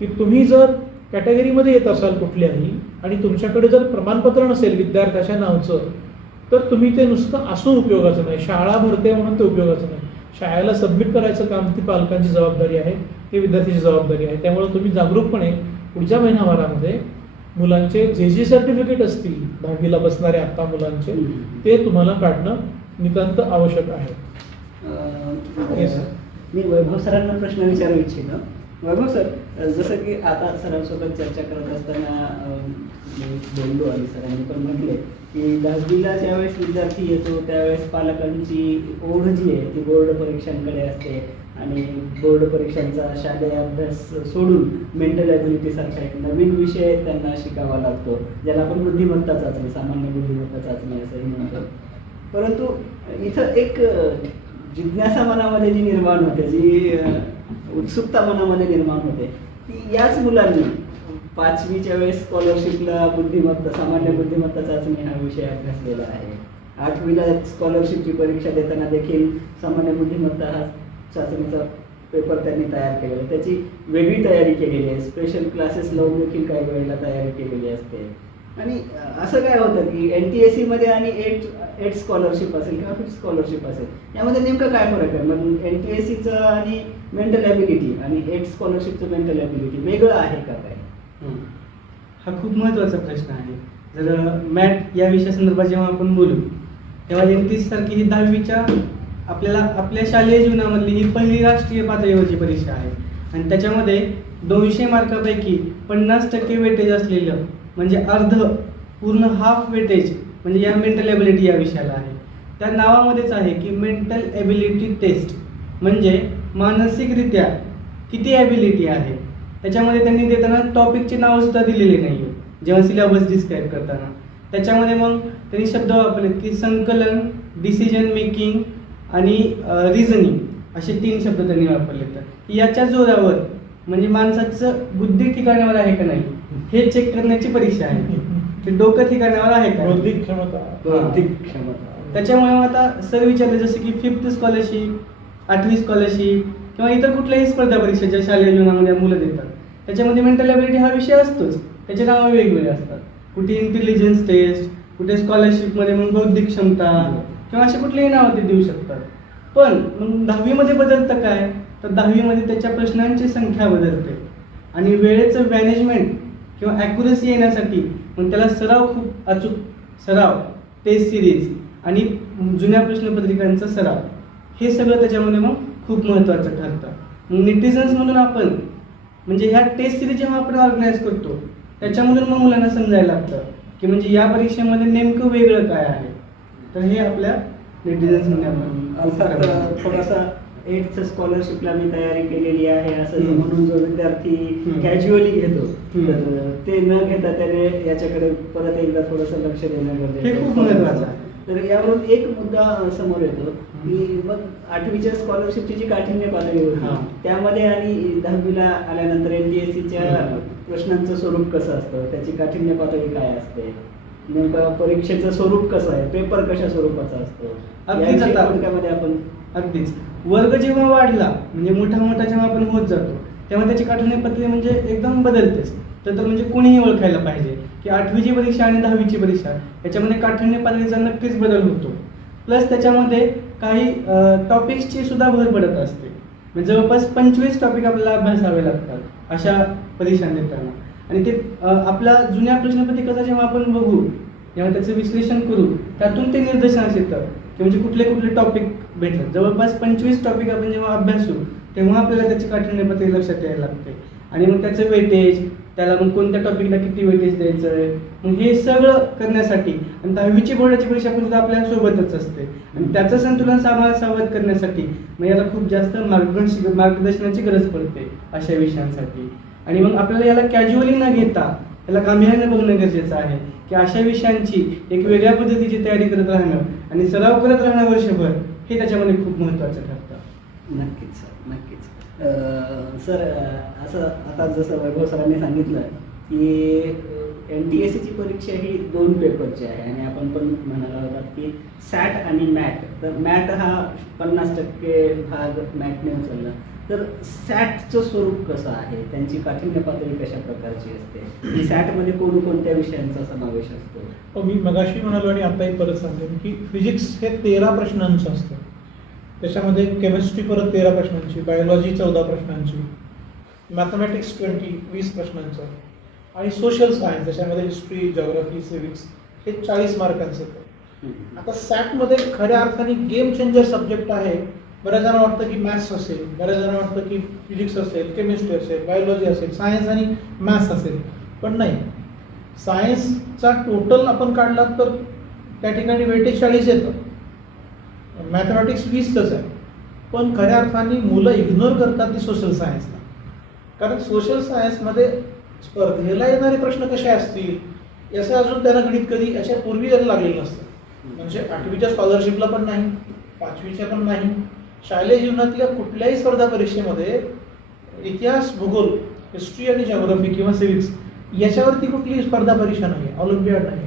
की तुम्ही जर कॅटेगरीमध्ये येत असाल कुठल्याही, आणि तुमच्याकडे जर प्रमाणपत्र नसेल विद्यार्थ्याच्या नावचं, तर तुम्ही ते नुसतं असून उपयोगाचं नाही. शाळा भरते म्हणून ते उपयोगाचं नाही. शाळेला सबमिट करायचं काम ती पालकांची जबाबदारी आहे, ती विद्यार्थ्याची जबाबदारी आहे. त्यामुळे तुम्ही जागरूकपणे पुढच्या महिनाभरामध्ये मुलांचे जे सर्टिफिकेट असतील 10वीला बसणारे आत्ता मुलांचे, ते तुम्हाला काढणं नितांत आवश्यक आहे. मी वैभव सरांना प्रश्न विचारू इच्छितो. वैभव सर, जसं की आता सरांसोबत चर्चा करत असताना मी बोललो आणि सरांनी पण म्हटले की 10वीला ज्यावेळेस विद्यार्थी येतो त्यावेळेस पालकांची ओढ जी आहे ती बोर्ड परीक्षांकडे असते आणि बोर्ड परीक्षांचा शालेय अभ्यास सोडून मेंटल ॲबिलिटीसारखा एक नवीन विषय त्यांना शिकावा लागतो, ज्याला आपण बुद्धिमत्ता चाचणी, सामान्य बुद्धिमत्ता चाचणी असंही म्हणतो. परंतु इथं एक जिज्ञासा मनामध्ये जी निर्माण होते, जी उत्सुकता मनामध्ये निर्माण होते, की याच मुलांनी 5वीच्या वेळेस स्कॉलरशिपला बुद्धिमत्ता, सामान्य बुद्धिमत्ता चाचणी हा विषय अभ्यासलेला आहे. 8वीला स्कॉलरशिपची परीक्षा देताना देखील सामान्य बुद्धिमत्ता हा चाचणीचा पेपर त्यांनी तयार केलेला, त्याची वेगळी तयारी केलेली आहे, स्पेशल क्लासेस लावून देखील काही वेळेला तयारी केलेली असते. आणि असं काय होतं की NTSC मध्ये आणि एट स्कॉलरशिप असेल किंवा फिफ्थ स्कॉलरशिप असेल, यामध्ये नेमकं काय फरक आहे? मग NTSCचं आणि मेंटल ॲबिलिटी आणि एट स्कॉलरशिपचं मेंटल ॲबिलिटी वेगळं आहे का काय? हा खूप महत्त्वाचा प्रश्न आहे. जर मॅट या विषयासंदर्भात जेव्हा आपण बोलू तेव्हा NTSC सारखी ही 10वीच्या आपल्या शालेय जीवनामधली ही पहिली राष्ट्रीय पातळीवरची परीक्षा आहे आणि त्याच्यामध्ये 200 मार्कापैकी 50% वेटेज असलेलं म्हणजे पूर्ण हाफ वेटेज म्हणजे या मेंटल ॲबिलिटी या विषयाला आहे. त्या नावामध्येच आहे की मेंटल ॲबिलिटी टेस्ट, म्हणजे मानसिकरित्या किती ॲबिलिटी आहे. त्याच्यामध्ये त्यांनी देताना टॉपिकचे नावसुद्धा दिलेले नाही आहे जेव्हा सिलेबस डिस्क्राईब करताना. त्याच्यामध्ये मग त्यांनी शब्द वापरलेत की संकलन, डिसिजन मेकिंग आणि रिझनिंग असे 3 शब्द त्यांनी वापरले. तर याच्या जोरावर म्हणजे माणसाचं बुद्धी ठिकाणावर आहे का नाही हे चेक करण्याची परीक्षा आहे की डोकं ठिकाणावर आहे का, बौद्धिक क्षमता. त्याच्यामुळे आता सर विचारले जसे की 5th स्कॉलरशिप, 8वी स्कॉलरशिप किंवा इतर कुठल्याही स्पर्धा परीक्षा ज्या शालेय जीवनामध्ये मुलं देतात त्याच्यामध्ये मेंटल ॲबिलिटी हा विषय असतोच. त्याचे नावं वेगवेगळे असतात, कुठे इंटेलिजन्स टेस्ट, कुठे स्कॉलरशिपमध्ये मग बौद्धिक क्षमता किंवा असे कुठलेही नावं ते देऊ शकतात. पण मग 10वीमध्ये बदलतं काय, तर 10वीमध्ये त्याच्या प्रश्नांची संख्या बदलते आणि वेळेचं मॅनेजमेंट किंवा ॲक्युरसी येण्यासाठी मग त्याला खूप अचूक सराव, टेस्ट सिरीज आणि जुन्या प्रश्नपत्रिकांचा सराव हे सगळं त्याच्यामध्ये मग खूप महत्त्वाचं ठरतं. मग नेटिझन्स म्हणून आपण म्हणजे ह्या टेस्ट सिरीज जेव्हा आपण ऑर्गनाईज करतो त्याच्यामधून मग मुलांना समजायला लागतं की म्हणजे या परीक्षेमध्ये नेमकं वेगळं काय आहे. तर हे आपल्या नेटिझन्समध्ये आपण अर्थात थोडासा 8th स्कॉलरशिपला मी तयारी केलेली आहे असं म्हणून जो विद्यार्थी कॅज्युअली घेतो तर ते न घेता त्याने याच्याकडे परत एकदा थोडंसं लक्ष देणं हे खूप महत्त्वाचं आहे. तर यावरून एक मुद्दा समोर येतो की मग 8वीच्या स्कॉलरशिपची जी काठिण्य पातळी होती त्यामध्ये आणि 10वीला आल्यानंतर NTSCच्या प्रश्नांचं स्वरूप कसं असतं, त्याची काठिण्य पातळी काय असते, नेमकं परीक्षेचं स्वरूप कसं आहे, पेपर कशा स्वरूपाचा असतो, थोडक्यामध्ये आपण अगदीच वर्ग जेव्हा वाढला म्हणजे मोठा जेव्हा आपण होत जातो तेव्हा त्याची काठिण्य पातळी म्हणजे एकदम बदलतेच. तर म्हणजे कोणीही ओळखायला पाहिजे की 8वीची परीक्षा आणि 10वीची परीक्षा याच्यामध्ये काठिण्य पातळीचा नक्कीच बदल होतो. प्लस त्याच्यामध्ये काही टॉपिक्सची सुद्धा भर पडत असते. म्हणजे जवळपास 25 टॉपिक आपल्याला अभ्यासावे लागतात अशा परीक्षा देताना. आणि ते आपल्या जुन्या प्रश्नपत्रिकाचा जेव्हा आपण बघू, जेव्हा त्याचं विश्लेषण करू, त्यातून ते निदर्शनास येतं की म्हणजे कुठले टॉपिक भेटतात. जवळपास 25 टॉपिक आपण जेव्हा अभ्यासू तेव्हा आपल्याला त्याची काठिण्य पातळी लक्षात यायला लागते. आणि मग त्याचं वेटेज, त्याला मग कोणत्या टॉपिकला किती वेटेज द्यायचं आहे, मग हे सगळं करण्यासाठी आणि 10वीची बोर्डाची परीक्षा पण सुद्धा आपल्या सोबतच असते आणि त्याचं संतुलन सावध करण्यासाठी मग याला खूप जास्त मार्गदर्शनाची गरज पडते अशा विषयांसाठी. आणि मग आपल्याला याला कॅज्युअली न घेता याला गांभीर्याने बघणं गरजेचं आहे की अशा विषयांची एक वेगळ्या पद्धतीची तयारी करत राहणं आणि सराव करत राहणं वर्षभर हे त्याच्यामध्ये खूप महत्त्वाचं ठरतं. नक्कीच सर, नक्कीच. सर असं आता जसं वैभव सरांनी सांगितलं की NTSCची परीक्षा ही 2 पेपरची आहे आणि आपण पण म्हणाला होता की सॅट आणि मॅट. तर मॅट हा 50% भाग मॅटने उचलला. तर सॅटचं स्वरूप कसं आहे, त्यांची काठिण्य पातळी कशा प्रकारची असते, सॅटमध्ये कोणत्या विषयांचा समावेश असतो? मी मगाशी म्हणालो आणि आताही परत सांगेन की फिजिक्स हे 13 प्रश्नांचं असतं. त्याच्यामध्ये केमिस्ट्री परत 13 प्रश्नांची, बायोलॉजी 14 प्रश्नांची, मॅथमॅटिक्स 20 प्रश्नांचं आणि सोशल सायन्स त्याच्यामध्ये हिस्ट्री, जॉग्राफी, सिव्हिक्स हे 40 मार्कांचं. आता सॅटमध्ये खऱ्या अर्थाने गेम चेंजर सब्जेक्ट आहे बऱ्याच जणांना वाटतं की मॅथ्स असेल, बऱ्याच जणांना वाटतं की फिजिक्स असेल, केमिस्ट्री असेल, बायोलॉजी असेल, सायन्स आणि मॅथ्स असेल. पण नाही, सायन्सचा टोटल आपण काढला तर त्या ठिकाणी वेटेज 40 येतं, मॅथमॅटिक्स 20च आहे. पण खऱ्या अर्थाने मुलं इग्नोर करतात ती सोशल सायन्सला. कारण सोशल सायन्समध्ये स्पर्धेला येणारे प्रश्न कसे असतील याचं अजून त्यांना गणित कधी याच्या पूर्वी त्यांना लागलेलं नसतं. म्हणजे 8वीच्या स्कॉलरशिपला पण नाही, 5वीच्या पण नाही, शालेय जीवनातल्या कुठल्याही स्पर्धा परीक्षेमध्ये इतिहास, भूगोल, हिस्ट्री आणि जॉग्राफी किंवा सिव्हिक्स याच्यावरती कुठली स्पर्धा परीक्षा नाही आहे, ऑलिम्पियाड नाही आहे.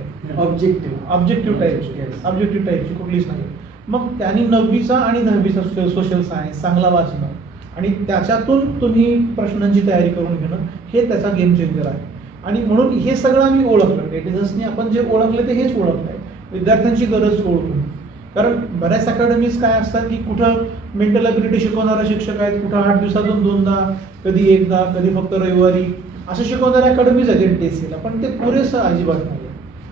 ऑब्जेक्टिव्ह टाईपची कुठलीच नाही. मग त्यांनी 9वीचा आणि 10वीचा सोशल सायन्स चांगला वाचणं आणि त्याच्यातून तुम्ही प्रश्नांची तयारी करून घेणं हे त्याचा गेम चेंजर आहे. आणि म्हणून हे सगळं आम्ही ओळखलं, नेटिझन्सनी आपण जे ओळखलं ते हेच ओळखलं आहे, विद्यार्थ्यांची गरज ओळखून. कारण बऱ्याच अकॅडमीज काय असतात की कुठं मेंटल ॲबिलिटी शिकवणारा शिक्षक आहेत, कुठं 8 दिवसातून 2दा, कधी 1दा, कधी फक्त रविवारी असं शिकवणाऱ्या अकॅडमीज आहेत NTSCला. पण ते पुरेसं अजिबात नाही.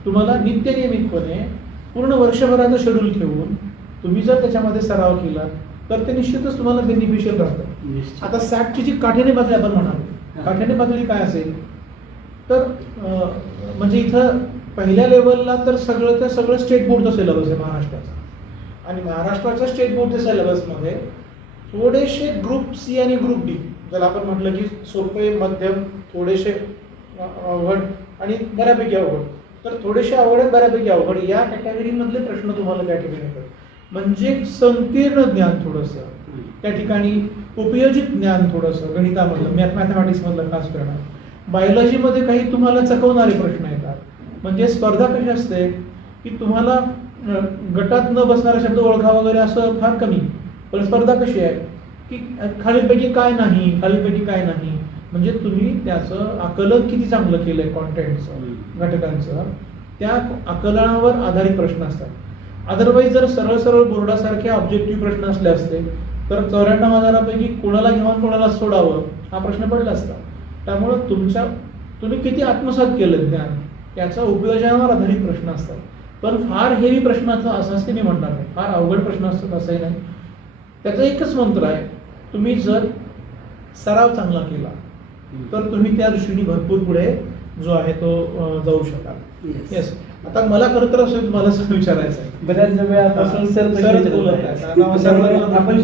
तुम्हाला नित्यनियमितपणे पूर्ण वर्षभराचं शेड्यूल ठेवून तुम्ही जर त्याच्यामध्ये सराव केला तर ते निश्चितच तुम्हाला बेनिफिशियल राहतं. आता सॅटची जी काठ्याने बाजली आपण म्हणालो, काठ्याने बाजली काय असेल तर म्हणजे इथं पहिल्या लेवलला तर सगळं स्टेट बोर्डचं सिलेबस आहे महाराष्ट्राचा. आणि महाराष्ट्राच्या स्टेट बोर्डच्या सिलेबसमध्ये थोडेसे ग्रुप सी आणि ग्रुप डी, ज्याला आपण म्हटलं की सोपे, मध्यम, थोडेसे अवघड आणि बऱ्यापैकी अवघड, तर थोडेसे अवघड आणि बऱ्यापैकी अवघड या कॅटेगरीमधले प्रश्न तुम्हाला त्या ठिकाणी येतात. म्हणजे संकीर्ण ज्ञान थोडंसं त्या ठिकाणी, उपयोजित ज्ञान थोडंसं गणितामधलं, मॅथमॅटिक्समधलं खास करणार. बायोलॉजीमध्ये काही तुम्हाला चकवणारे प्रश्न येतात. म्हणजे स्पर्धा कशी असते की तुम्हाला गटात न बसणारा शब्द ओळखा वगैरे असं फार कमी. पण स्पर्धा कशी आहे की खालीलपैकी काय नाही, खालीलपैकी काय नाही, म्हणजे तुम्ही त्याचं आकलन किती चांगलं केलं आहे कॉन्टेंटचं, घटकांचं, त्या आकलनावर आधारित प्रश्न असतात. अदरवाईज जर सरळ बोर्डासारखे ऑब्जेक्टिव्ह प्रश्न असले असते तर 94,000पैकी कोणाला घेऊन कोणाला सोडावं हा प्रश्न पडला असता. त्यामुळं तुम्ही किती आत्मसात केलं ज्ञान त्याचा उपयोजनावर आधारित प्रश्न असतात. पण फार हेवी प्रश्नाचं असं असते मी म्हणणार नाही, फार अवघड प्रश्न असतात असंही नाही. त्याचा एकच मंत्र आहे, तुम्ही जर सराव चांगला केला तर तुम्ही त्या दृष्टीने भरपूर पुढे जो आहे तो जाऊ शकाल. येस. आता मला खरं तर असं तुम्हाला विचारायचं आहे, बऱ्याच वेळापासून आपण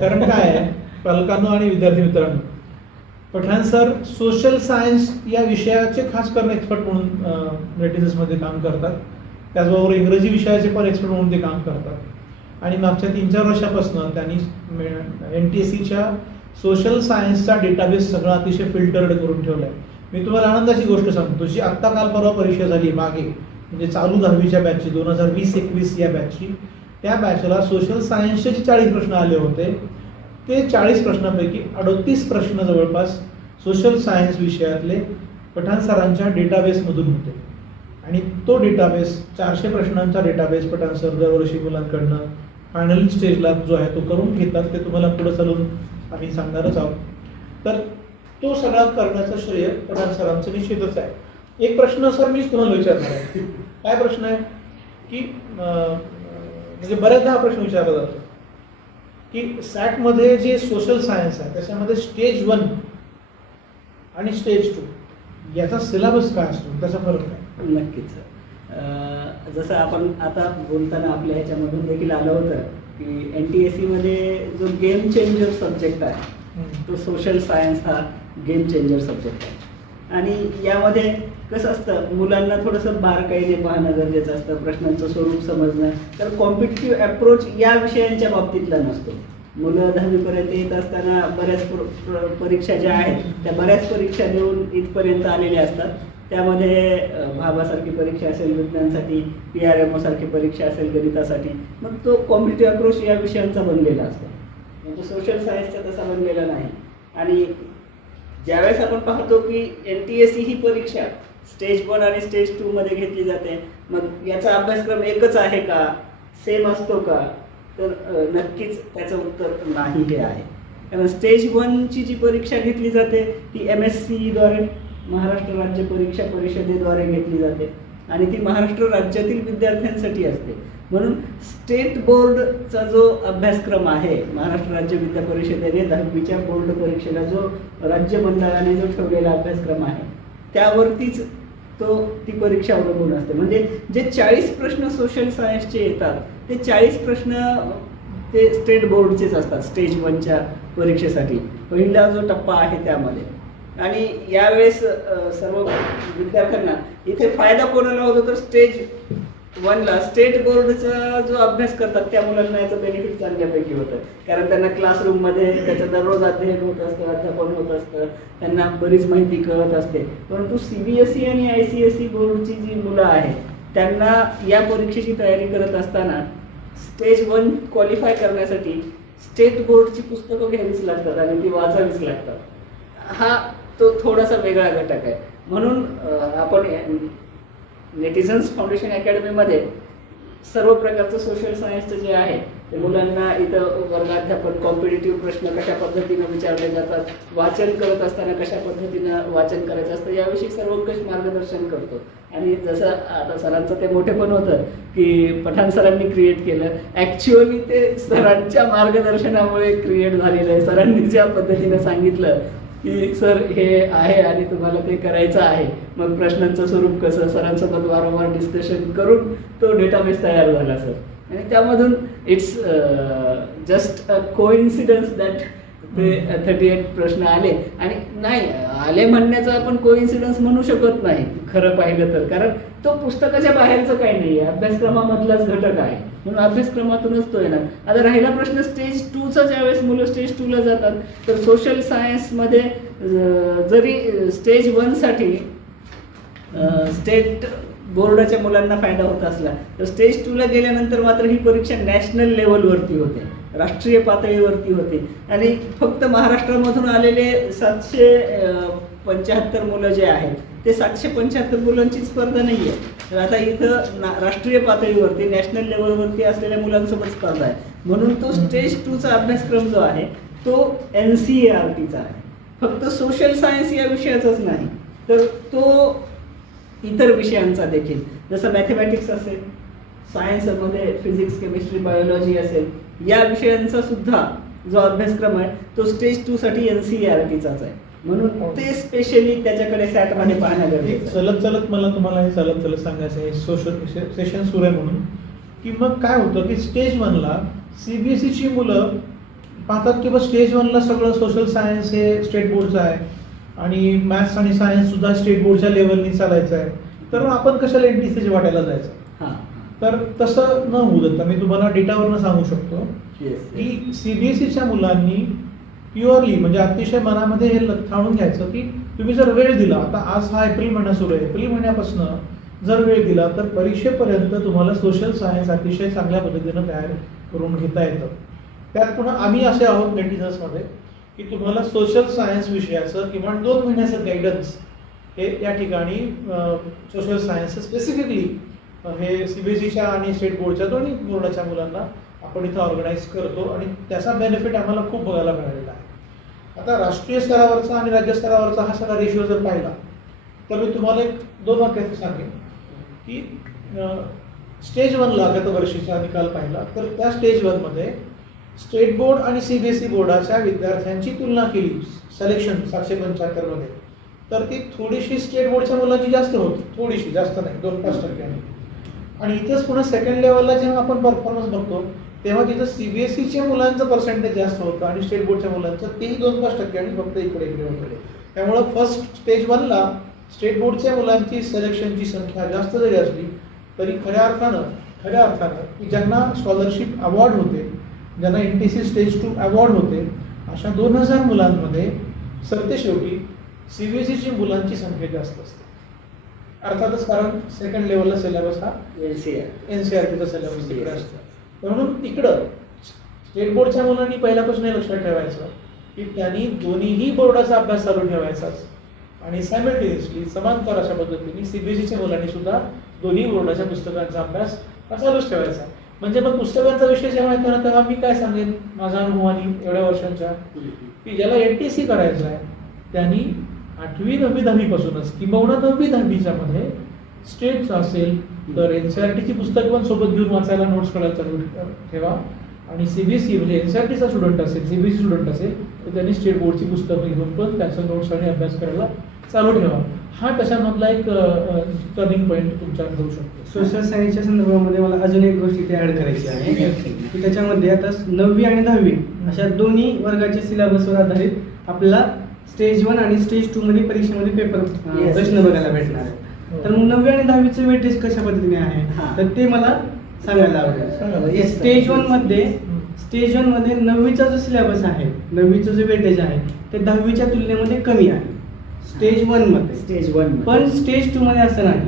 कारण काय आहे पालकांनो आणि विद्यार्थी मित्रांनो, पठाण सर सोशल सायन्स या विषयाचे खास करून एक्सपर्ट म्हणून नेटिझन्समध्ये काम करतात. त्याचबरोबर इंग्रजी विषयाचे पण एक्सपर्ट म्हणून ते काम करतात. आणि मागच्या 3-4 वर्षापासून त्यांनी NTSCच्या सोशल सायन्सचा डेटाबेस सगळा अतिशय फिल्टर्ड करून ठेवला आहे. मी तुम्हाला आनंदाची गोष्ट सांगतो, जी आत्ता काल परवा परीक्षा झाली मागे, म्हणजे चालू 10वीच्या बॅचची 2020-21 या बॅचची, त्या बॅचला सोशल सायन्सचे जे 40 प्रश्न आले होते ते 40 प्रश्नांपैकी 38 प्रश्न जवळपास सोशल सायन्स विषयातले पठाण सरांच्या डेटाबेसमधून होते. आणि तो डेटाबेस 400 प्रश्नांचा डेटाबेस पठाण सर दरवर्षी मुलांकडनं फायनल स्टेजला जो आहे तो करून घेतात. ते तुम्हाला पुढे चालून आम्ही सांगणारच आहोत. तर तो सगळा करण्याचं श्रेय पठाण सरांचं निश्चितच आहे. एक प्रश्न सर मीच तुम्हाला विचारणार आहे. काय प्रश्न आहे की म्हणजे बऱ्याचदा हा प्रश्न विचारला जातो की सॅटमध्ये जे सोशल सायन्स आहे त्याच्यामध्ये स्टेज 1 आणि स्टेज 2 याचा सिलेबस काय असतो, त्याचा फरक काय? नक्कीच. जसं आपण आता बोलताना आपल्या ह्याच्यामधून देखील आलं होतं की NTSCमध्ये जो गेम चेंजर सब्जेक्ट आहे तो सोशल सायन्स हा गेम चेंजर सब्जेक्ट आहे. आणि यामध्ये कसं असतं, मुलांना थोडंसं बारकाईने पाहणं गरजेचं असतं, प्रश्नांचं स्वरूप समजणं. तर कॉम्पिटिटिव्ह अप्रोच या विषयांच्या बाबतीतला नसतो. मुलं 10वीपर्यंत येत असताना बऱ्याच परीक्षा ज्या आहेत त्या बऱ्याच परीक्षा देऊन इथपर्यंत आलेले असतात. त्यामध्ये भाभासारखी परीक्षा असेल विज्ञानासाठी, PRMO सारखी परीक्षा असेल गणितासाठी, मग तो कॉम्पिटिटिव्ह अप्रोच या विषयांचा बनलेला असतो. म्हणजे सोशल सायन्सचा तसा बनलेला नाही. आणि ज्यावेळेस आपण पाहतो की NTSC ही परीक्षा स्टेज 1 आणि स्टेज 2 मध्ये घेतली जाते, मग याचा अभ्यासक्रम एकच आहे का, सेम असतो का, तर नक्कीच त्याचं उत्तर नाही हे आहे. कारण स्टेज 1ची जी परीक्षा घेतली जाते ती MSCद्वारे, महाराष्ट्र राज्य परीक्षा परिषदेद्वारे घेतली जाते आणि ती महाराष्ट्र राज्यातील विद्यार्थ्यांसाठी असते. म्हणून स्टेट बोर्डचा जो अभ्यासक्रम आहे, महाराष्ट्र राज्य विद्या परिषदेने 10वीच्या बोर्ड परीक्षेला जो राज्य मंडळाने जो ठेवलेला अभ्यासक्रम आहे त्यावरतीच ती परीक्षा अवलंबून असते. म्हणजे जे 40 प्रश्न सोशल सायन्सचे येतात ते 40 प्रश्न ते स्टेट बोर्डचेच असतात स्टेज 1च्या परीक्षेसाठी, पहिला जो टप्पा आहे त्यामध्ये. आणि यावेळेस सर्व विद्यार्थ्यांना इथे फायदा कोणाला होतो तर स्टेज 1ला स्टेट बोर्डचा जो अभ्यास करतात त्या मुलांना याचं बेनिफिट चांगल्यापैकी होतं, कारण त्यांना क्लासरूममध्ये त्याचं दररोज अध्ययन होत असतं, अध्यापन होत असतं, त्यांना बरीच माहिती कळत असते. परंतु CBSE आणि ICSE बोर्डची जी मुलं आहेत त्यांना या परीक्षेची तयारी करत असताना स्टेज 1 क्वालिफाय करण्यासाठी स्टेट बोर्डची पुस्तकं घ्यावीच लागतात आणि ती वाचावीच लागतात. हा तो थोडासा वेगळा घटक आहे. म्हणून आपण नेटिझन्स फाउंडेशन अकॅडमीमध्ये सर्व प्रकारचं सोशल सायन्सचं जे आहे ते मुलांना इथं वर्गाध्यापन, कॉम्पिटिटिव्ह प्रश्न कशा पद्धतीनं विचारले जातात, वाचन करत असताना कशा पद्धतीनं वाचन करायचं असतं याविषयी सर्वंकष मार्गदर्शन करतो. आणि जसं आता सरांचं ते मोठेपण होतं की पठाण सरांनी क्रिएट केलं, ॲक्च्युअली ते सरांच्या मार्गदर्शनामुळे क्रिएट झालेलं आहे. सरांनी ज्या पद्धतीनं सांगितलं की सर हे आहे आणि तुम्हाला ते करायचं आहे, मग प्रश्नांचं स्वरूप कसं, सरांसोबत वारंवार डिस्कशन करून तो डेटाबेस तयार झाला सर. आणि त्यामधून it's just a coincidence that ते 38 प्रश्न आले. आणि नाही आले म्हणण्याचा आपण कोइन्सिडन्स म्हणू शकत नाही खरं पाहिलं तर, कारण तो पुस्तकाच्या बाहेरचं काही नाही आहे, अभ्यासक्रमामधलाच घटक आहे, म्हणून अभ्यासक्रमातूनच तो येणार. आता राहिला प्रश्न स्टेज 2चा, ज्यावेळेस मुलं स्टेज 2ला जातात तर सोशल सायन्समध्ये जरी स्टेज 1साठी स्टेट बोर्डाच्या मुलांना फायदा होत असला तर स्टेज 2ला गेल्यानंतर मात्र ही परीक्षा नॅशनल लेवलवरती होते, राष्ट्रीय पातळीवरती होते. आणि फक्त महाराष्ट्रामधून आलेले 775 मुलं जे आहेत ते 775 मुलांची स्पर्धा नाही आहे. तर आता इथं राष्ट्रीय पातळीवरती नॅशनल लेवलवरती असलेल्या मुलांसोबत स्पर्धा आहे. म्हणून तो स्टेज 2चा अभ्यासक्रम जो आहे तो NCERTचा आहे. फक्त सोशल सायन्स या विषयाचाच नाही तर तो इतर विषयांचा देखील, जसं मॅथमॅटिक्स असेल, सायन्समध्ये फिजिक्स, केमिस्ट्री, बायोलॉजी असेल, या विषयांचा सुद्धा जो अभ्यासक्रम आहे तो स्टेज 2साठी NCERTचाच आहे. म्हणून ते स्पेशली त्याच्याकडे सॅटमध्ये पाहण्यात चलत मला तुम्हाला हे चलत सांगायचं आहे सोशल सेशन सुरू आहे म्हणून, की मग काय होतं की स्टेज 1ला CBSEची मुलं पाहतात की बा स्टेज 1ला सगळं सोशल सायन्स हे स्टेट बोर्डचं आहे आणि मॅथ्स आणि सायन्स सुद्धा स्टेट बोर्डच्या लेवलनी चालायचं आहे, तर आपण कशाला NTCची वाटायला जायचं. तर तसं न होऊ देता मी तुम्हाला डेटावरनं सांगू शकतो की CBSEच्या मुलांनी प्युअरली म्हणजे अतिशय मनामध्ये हे ठाणून घ्यायचं की तुम्ही जर वेळ दिला, आता आज हा एप्रिल महिना सुरू आहे, एप्रिल महिन्यापासून जर वेळ दिला तर परीक्षेपर्यंत तुम्हाला सोशल सायन्स अतिशय चांगल्या पद्धतीनं तयार करून घेता येतं. त्यात पुन्हा आम्ही असे आहोत नेटिझन्समध्ये की तुम्हाला सोशल सायन्स विषयाचं किमान 2 महिन्याचं गायडन्स हे या ठिकाणी सोशल सायन्स स्पेसिफिकली हे CBSEच्या आणि स्टेट बोर्डच्या दोन्ही बोर्डाच्या मुलांना आपण इथं ऑर्गनाईज करतो आणि त्याचा बेनिफिट आम्हाला खूप बघायला मिळालेला आहे. आता राष्ट्रीय स्तरावरचा आणि राज्य स्तरावरचा हा सगळा रेशिओ जर पाहिला तर मी तुम्हाला 2 वाक्यात सांगेन की स्टेज 1ला गत वर्षीचा निकाल पाहिला तर त्या स्टेज 1मध्ये स्टेट बोर्ड आणि CBSE बोर्डाच्या विद्यार्थ्यांची तुलना केली सिलेक्शन 775 तर ती थोडीशी स्टेट बोर्डच्या मुलांची जास्त होती, थोडीशी, जास्त नाही, 2-5%. आणि इथंच पुन्हा सेकंड लेवलला जेव्हा आपण परफॉर्मन्स बघतो तेव्हा तिथं CBSEच्या मुलांचं पर्सेंटेज जास्त होतं आणि स्टेट बोर्डच्या मुलांचं तेही 2-5% आणि फक्त इकडे वगैरे. त्यामुळं फर्स्ट स्टेज 1ला स्टेट बोर्डच्या मुलांची सिलेक्शनची संख्या जास्त जरी असली तरी खऱ्या अर्थानं की ज्यांना स्कॉलरशिप अवॉर्ड होते, ज्यांना NTC स्टेज 2 अवॉर्ड होते, अशा 2000 मुलांमध्ये सरतेशेवटी CBSEची मुलांची संख्या जास्त असते. अर्थातच कारण सेकंड लेवलला सिलेबस हा NCERTचा सिलेबस तिकडे असतो. म्हणून तिकडं स्टेट बोर्डच्या मुलांनी पहिल्यापासून हे लक्षात ठेवायचं की त्यांनी दोन्हीही बोर्डाचा अभ्यास चालू ठेवायचाच आणि सायमल्टेनियसली समांतर अशा पद्धतीने CBSEच्या मुलांनी सुद्धा दोन्ही बोर्डाच्या पुस्तकांचा अभ्यास चालूच ठेवायचा. म्हणजे मग पुस्तकांचा विषय जेव्हा येतो ना तेव्हा मी काय सांगेन माझ्या अनुभवाने एवढ्या वर्षांच्या की ज्याला NTC करायचं आहे त्यांनी 8वी 9वी 10वी पासूनच किंवा 9वी 10वीच्या मध्ये स्टेट असेल तर NCERTची पुस्तकं पण सोबत घेऊन वाचायला, नोट्स काढायला चालू ठेवा. आणि CBSE म्हणजे NCERTचा स्टुडंट असेल, CBSE स्टुडंट असेल तर त्यांनी स्टेट बोर्डची पुस्तकं घेऊन पण त्याचा नोट्स आणि अभ्यास करायला चालू ठेवा. हा त्याच्यामधला एक टर्निंग पॉईंट तुमच्या होऊ शकतो. सोशल सायन्सच्या संदर्भामध्ये मला अजून एक गोष्ट इथे ऍड करायची आहे की त्याच्यामध्ये आता 9वी आणि 10वी अशा दोन्ही वर्गाच्या सिलेबसवर आधारित आपल्याला स्टेज 1 आणि स्टेज 2 मध्ये परीक्षेमध्ये पेपर Yes. प्रश्न बघायला भेटणार आहे. तर मग 9वी आणि 10वीचं वेटेज कशा पद्धतीने आहे हा. तर ते मला सांगायला सांगा. आवडेल. स्टेज 1 मध्ये 9वीचा जो सिलेबस आहे, 9वीचं जे वेटेज आहे ते 10वीच्या तुलनेमध्ये कमी आहे स्टेज 1 मध्ये. स्टेज 1 पण स्टेज 2 मध्ये असं नाही.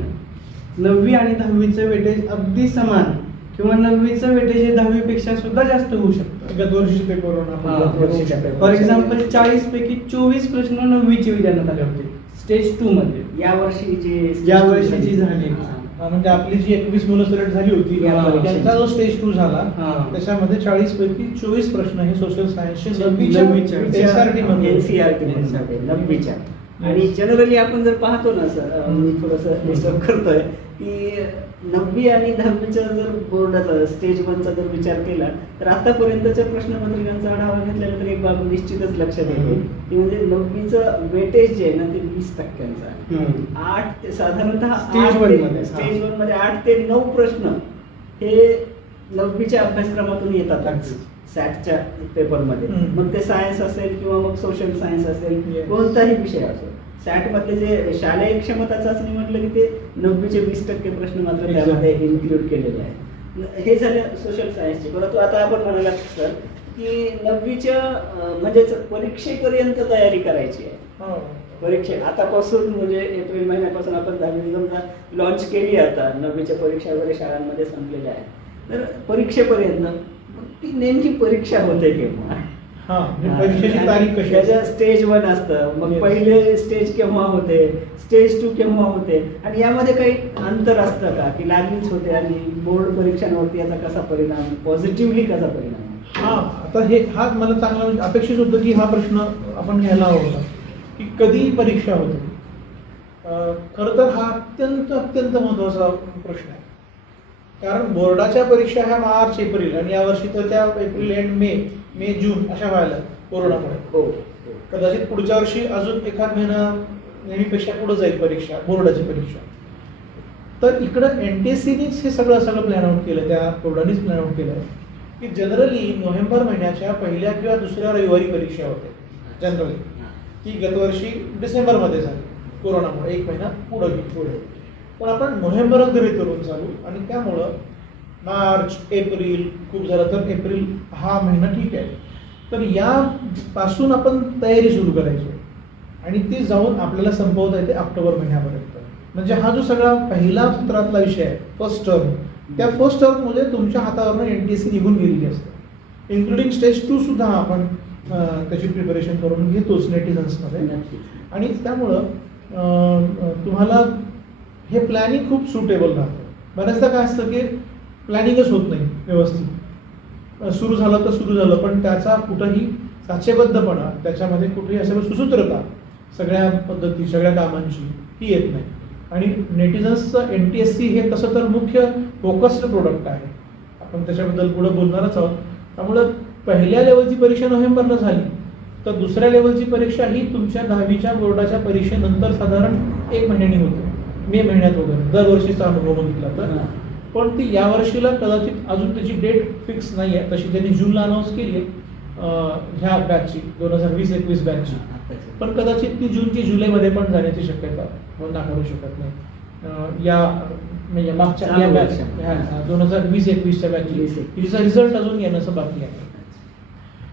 9वी आणि 10वीचं वेटेज अगदी समान किंवा 9वीचं वेटेज हे 10वी पेक्षा सुद्धा जास्त होऊ शकतं. गत वर्षीच्या पेपरवरून आपण फॉर एक्झाम्पल 40 पैकी 24 प्रश्न 9वीचे विचारण्यात आले होते स्टेज 2 मध्ये. या वर्षी जी झाली म्हणजे आपली जी 21 मुलं सिलेक्ट झाली होती त्यांचा जो स्टेज 2 झाला त्याच्यामध्ये 40 पैकी 24 प्रश्न हे सोशल सायन्सचे NCERT मध्ये 9वीच्या. आणि जनरली आपण जर पाहतो ना सर, मी थोडंसं डिस्टर्ब करतोय की 9वी आणि 10वीचा जर बोर्डाचा स्टेज 1चा जर विचार केला तर आतापर्यंतच्या प्रश्नपत्रिकांचा आढावा घेतल्यानंतर एक बाब निश्चितच लक्षात येते ती म्हणजे 9वीचं वेटेज जे आहे ना ते 20% आहे. 8 ते साधारणतः स्टेज 1 मध्ये 8 ते 9 प्रश्न हे 9वीच्या अभ्यासक्रमातून येतात सॅटच्या पेपरमध्ये. मग ते सायन्स असेल किंवा मग सोशल सायन्स असेल, कोणताही विषय असो. सॅट मधले जे शालेय क्षमता चाचणी म्हटलं की ते 9वीचे 20% प्रश्न मात्र त्यामध्ये इन्क्लूड केलेले आहेत. हे झालं सोशल सायन्सचे. परंतु आता आपण म्हणायला सर की 9वीच्या म्हणजेच परीक्षेपर्यंत तयारी करायची आहे. परीक्षे आतापासून म्हणजे एप्रिल महिन्यापासून आपण 10वी समजा लॉन्च केली आता, 9वीच्या परीक्षा वगैरे शाळांमध्ये संपलेल्या आहेत. तर परीक्षेपर्यंत ती नेमकी परीक्षा होते केव्हा? परीक्षेची तारीख कशी? स्टेज 1 असतं, मग पहिले स्टेज केव्हा होते, स्टेज 2 केव्हा होते, आणि यामध्ये काही अंतर असतं का की लागलीच होते आणि बोर्ड परीक्षांवरती याचा कसा परिणाम, पॉझिटिव्हली कसा परिणाम? आता मला चांगला अपेक्षित होतं की हा प्रश्न आपण घ्यायला हवा होता की कधी परीक्षा होते. खरं तर हा अत्यंत महत्त्वाचा प्रश्न आहे. कारण बोर्डाच्या परीक्षा ह्या मार्च एप्रिल आणि यावर्षी तर त्या एप्रिल एंड मे जून अशा व्हायला कोरोनामुळे. कदाचित पुढच्या वर्षी अजून एखाद महिना नेहमीपेक्षा पुढे जाईल परीक्षा, बोर्डाची परीक्षा. तर इकडं NTSCनेच हे सगळं प्लॅन आउट केलं, त्या बोर्डानेच प्लॅन आउट केलं की जनरली नोव्हेंबर महिन्याच्या पहिल्या किंवा दुसऱ्या रविवारी परीक्षा होते जनरली. ती गतवर्षी डिसेंबरमध्ये झाली कोरोनामुळे, एक महिना पुढे. पण आपण नोव्हेंबरच गृहीत करून चालू, आणि त्यामुळं मार्च एप्रिल, खूप झालं तर एप्रिल हा महिना ठीक आहे. तर यापासून आपण तयारी सुरू करायची आणि ती जाऊन आपल्याला संपवता येते ऑक्टोबर महिन्यापर्यंत. म्हणजे हा जो सगळा पहिला सत्रातला विषय आहे फर्स्ट टर्म, त्या फर्स्ट टर्ममध्ये तुमच्या हातावरनं NTSC निघून गेलेली असते. इन्क्लुडिंग स्टेज 2 सुद्धा आपण त्याची प्रिपरेशन करून घेतोच नेटिझन्समध्ये. आणि त्यामुळं तुम्हाला हे प्लॅनिंग खूप सुटेबल राहतं. बऱ्याचदा काय असतं की प्लॅनिंगच होत नाही व्यवस्थित. सुरू झालं तर सुरू झालं, पण त्याचा कुठंही साचेबद्धपणा, त्याच्यामध्ये कुठेही असं सुसूत्रता सगळ्या पद्धती, सगळ्या कामांची ती येत नाही. आणि नेटिझन्सचं NTSC हे तसं तर मुख्य फोकस्ड प्रोडक्ट आहे, आपण त्याच्याबद्दल पुढं बोलणारच आहोत. त्यामुळं पहिल्या लेवलची परीक्षा नोव्हेंबरला झाली तर दुसऱ्या लेवलची परीक्षा ही तुमच्या 10वीच्या बोर्डाच्या परीक्षेनंतर साधारण 1 महिन्यानी होते, मे महिन्यात वगैरे, दरवर्षीचा अनुभव बघितला तर. पण ती यावर्षीला कदाचित अजून त्याची डेट फिक्स नाही आहे. तशी त्यांनी जूनला अनाऊन्स केली आहे ह्या बॅचची, 2020-21 बॅचची. पण कदाचित ती जूनची जुलैमध्ये पण जाण्याची शक्यता नाकारू शकत नाही. म्हणजे मागच्या या बॅच 2020-21च्या बॅचची तिचा रिझल्ट अजून येण्याचं बाकी आहे.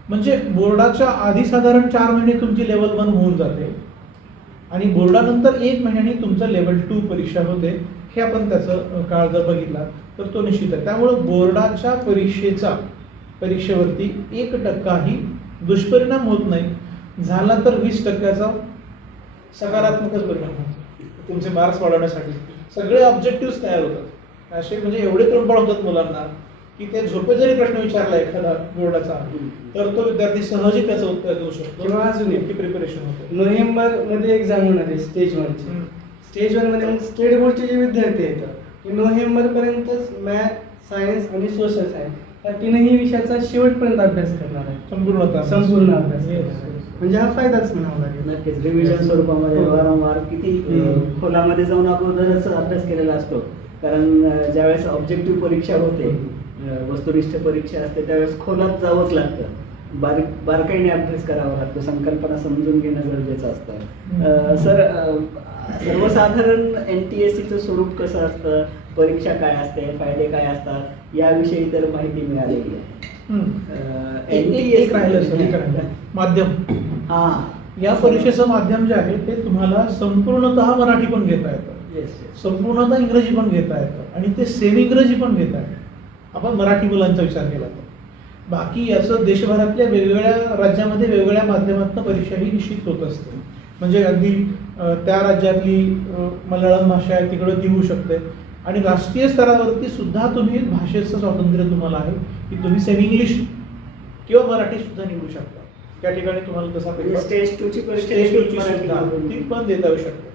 म्हणजे बोर्डाच्या आधी साधारण 4 महिने तुमची लेवल 1 होऊन जाते आणि बोर्डानंतर 1 महिन्याने तुमचं लेवल 2 परीक्षा होते. हे आपण त्याचं काळ जर बघितला तर तो निश्चित आहे. त्यामुळं बोर्डाच्या परीक्षेवरती 1%ही दुष्परिणाम होत नाही. झाला तर 20%चा सकारात्मकच परिणाम होतो तुमचे मार्क्स वाढवण्यासाठी. सगळे ऑब्जेक्टिव्ह तयार होतात असे, म्हणजे एवढे त्रंबळ होतात मुलांना की ते झोपे जरी प्रश्न विचारला एखादा बोर्डाचा तर तो विद्यार्थी सहजही त्याचं उत्तर देऊ शकतो किंवा अजून इतकी प्रिपरेशन होते. नोव्हेंबर मध्ये एक्झाम होणार आहे स्टेज 1ची. स्टेज 1 मध्ये स्टेट बोर्डचे जे विद्यार्थी आहेत की नोव्हेंबरपर्यंतच मॅथ, सायन्स आणि सोशल सायन्स या तीनही विषयाचा शेवटपर्यंत अभ्यास करणार आहे. संपूर्ण अभ्यास Yes, करणार आहे. yes. म्हणजे हा फायदाच म्हणावा लागेल. नक्कीच रिव्हिजन स्वरूपामध्ये हो. वारंवार किती खोलामध्ये जाऊन अगोदरच अभ्यास केलेला असतो. कारण ज्यावेळेस ऑब्जेक्टिव्ह परीक्षा होते, वस्तुनिष्ठ परीक्षा असते, त्यावेळेस खोलात जावंच लागतं. बारकाईने अभ्यास करावा लागतो, संकल्पना समजून घेणं गरजेचं असतं. सर, सर्वसाधारण NTSCचं स्वरूप कसं असतं, परीक्षा काय असते, फायदे काय असतात, याविषयी तर माहिती मिळालेली आहे. एक राहिलं सर, एक राहिलं. माध्यम. या परीक्षेचं माध्यम जे आहे ते तुम्हाला संपूर्णतः मराठी पण घेता येतं, संपूर्णतः इंग्रजी पण घेता येतं आणि ते सेमी इंग्रजी पण घेता येतं. आपण मराठी मुलांचा विचार केला तर बाकी याचं देशभरातल्या वेगवेगळ्या राज्यामध्ये वेगवेगळ्या माध्यमातून परीक्षा ही निश्चित होत असते. म्हणजे अगदी त्या राज्यातली मल्याळम भाषा आहे तिकडं ती होऊ शकते आणि राष्ट्रीय स्तरावरती सुद्धा तुम्ही भाषेचं स्वातंत्र्य तुम्हाला आहे की तुम्ही सेमी इंग्लिश किंवा मराठी सुद्धा निवडू शकता. त्या ठिकाणी तुम्हाला तसा स्टेज 2 ची परीक्षा ती पण देता येऊ शकते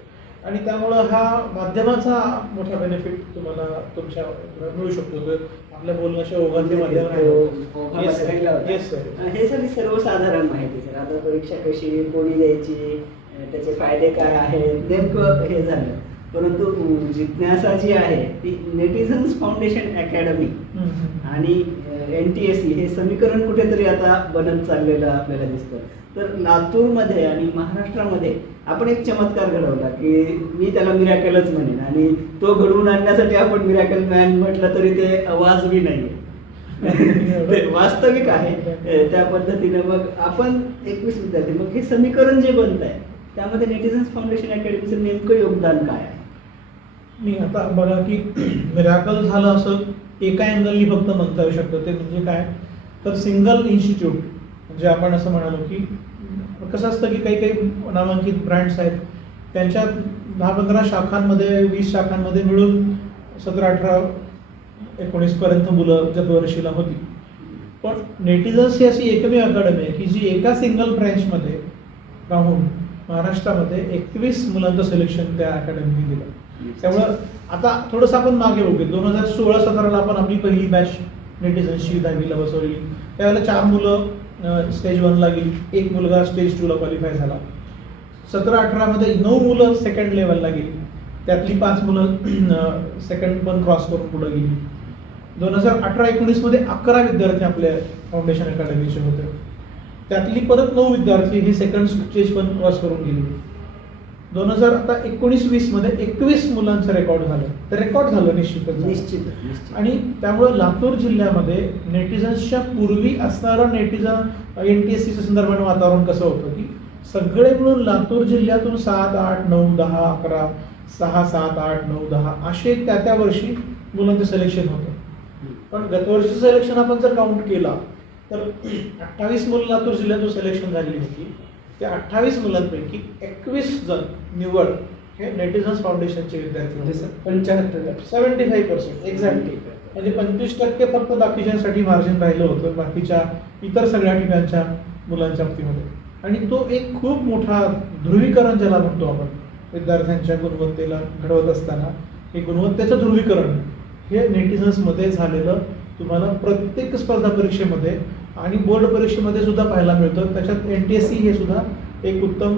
आणि त्यामुळं हा माध्यमाचा मोठा बेनिफिट तुम्हाला तुमच्या मिळू शकतो. आपल्या बोलण्याच्या ओघातले माध्यम Yes, sir. हे सगळी सर्वसाधारण माहिती सर. आता परीक्षा कशी, कोणी द्यायची, त्याचे फायदे काय आहेत, नेमकं हे झालं. परंतु जिज्ञासा जी आहे ती नेटिझन्स फाउंडेशन अकॅडमी आणि NTSC हे समीकरण कुठेतरी आता बनत चाललेलं आपल्याला दिसतं. तर लातूरमध्ये आणि महाराष्ट्रामध्ये आपण एक चमत्कार घडवला की मी त्याला मिरॅकलच म्हणेन आणि तो घडवून आणण्यासाठी आपण मिरॅकल मॅन म्हटलं तरी ते अवाजवी नाही ते वास्तविक आहे. त्या पद्धतीनं मग आपण 21 विद्यार्थी, मग हे समीकरण जे बनत आहे त्यामध्ये नेटिझन्स फाउंडेशन अकॅडमीचं नेमकं योगदान काय आहे? मी आता बघा की मिरॅकल झालं असं एका अँगलनी फक्त म्हणता येऊ शकतं. ते म्हणजे काय तर सिंगल इन्स्टिट्यूट, म्हणजे आपण असं म्हणालो की कसं असतं की काही काही नामांकित ब्रँड्स आहेत त्यांच्या 10-15 शाखांमध्ये 20 शाखांमध्ये मिळून 17-18-19 पर्यंत मुलं जतवर्षीला होती. पण नेटिझन्स ही अशी एकमेव अकॅडमी आहे की जी एका सिंगल ब्रँचमध्ये राहून महाराष्ट्रामध्ये 21 मुलांचं सिलेक्शन त्या अकॅडमीने दिलं. त्यामुळं आता थोडंसं आपण मागे बघूया. 2016-17ला आपण आपली पहिली बॅच नेटिझन्सची 10वीला बसवली. त्यावेळेला 4 मुलं स्टेज 1ला गेली, 1 मुलगा स्टेज 2ला क्वालिफाय झाला. 17-18मध्ये 9 मुलं सेकंड लेवलला गेली, त्यातली 5 मुलं सेकंड पण क्रॉस करून पुढे गेली. 2018-19मध्ये 11 विद्यार्थी आपल्या फाउंडेशन अकॅडमीचे होते, त्यातली परत 9 विद्यार्थी हे सेकंड स्टेज पण क्रॉस करून गेली. 2019-20 मध्ये 21 मुलांचं रेकॉर्ड झालं. ते रेकॉर्ड झालं निश्चित. आणि त्यामुळे लातूर जिल्ह्यामध्ये नेटिझन्सच्या पूर्वी असणारं NTSCच्या संदर्भाने वातावरण कसं होतं की सगळे मिळून लातूर जिल्ह्यातून 7, 8, 9, 10, 11, 6, 7, 8, 9, 10 असे त्या वर्षी मुलांचं सिलेक्शन होतं. पण गतवर्षीचं सिलेक्शन आपण जर काउंट केला तर 28 मुलं लातूर जिल्ह्यातून सिलेक्शन झालेली होती. त्या 28 मुलांपैकी 21 जण निवड हे नेटिझन्स फाउंडेशनचे विद्यार्थी होते. 75% एक्झॅक्टली. म्हणजे 25% फक्त बाकीच्यांसाठी मार्जिन राहिलं होतं बाकीच्या इतर सगळ्या ठिकाणच्या मुलांच्या बाबतीमध्ये. आणि तो एक खूप मोठा ध्रुवीकरण ज्याला म्हणतो आपण विद्यार्थ्यांच्या गुणवत्तेला घडवत असताना, हे गुणवत्तेचं ध्रुवीकरण हे नेटिझन्समध्ये झालेलं तुम्हाला प्रत्येक स्पर्धा परीक्षेमध्ये आणि बोर्ड परीक्षेमध्ये सुद्धा पाहायला मिळतं. त्याच्यात NTSC हे सुद्धा एक उत्तम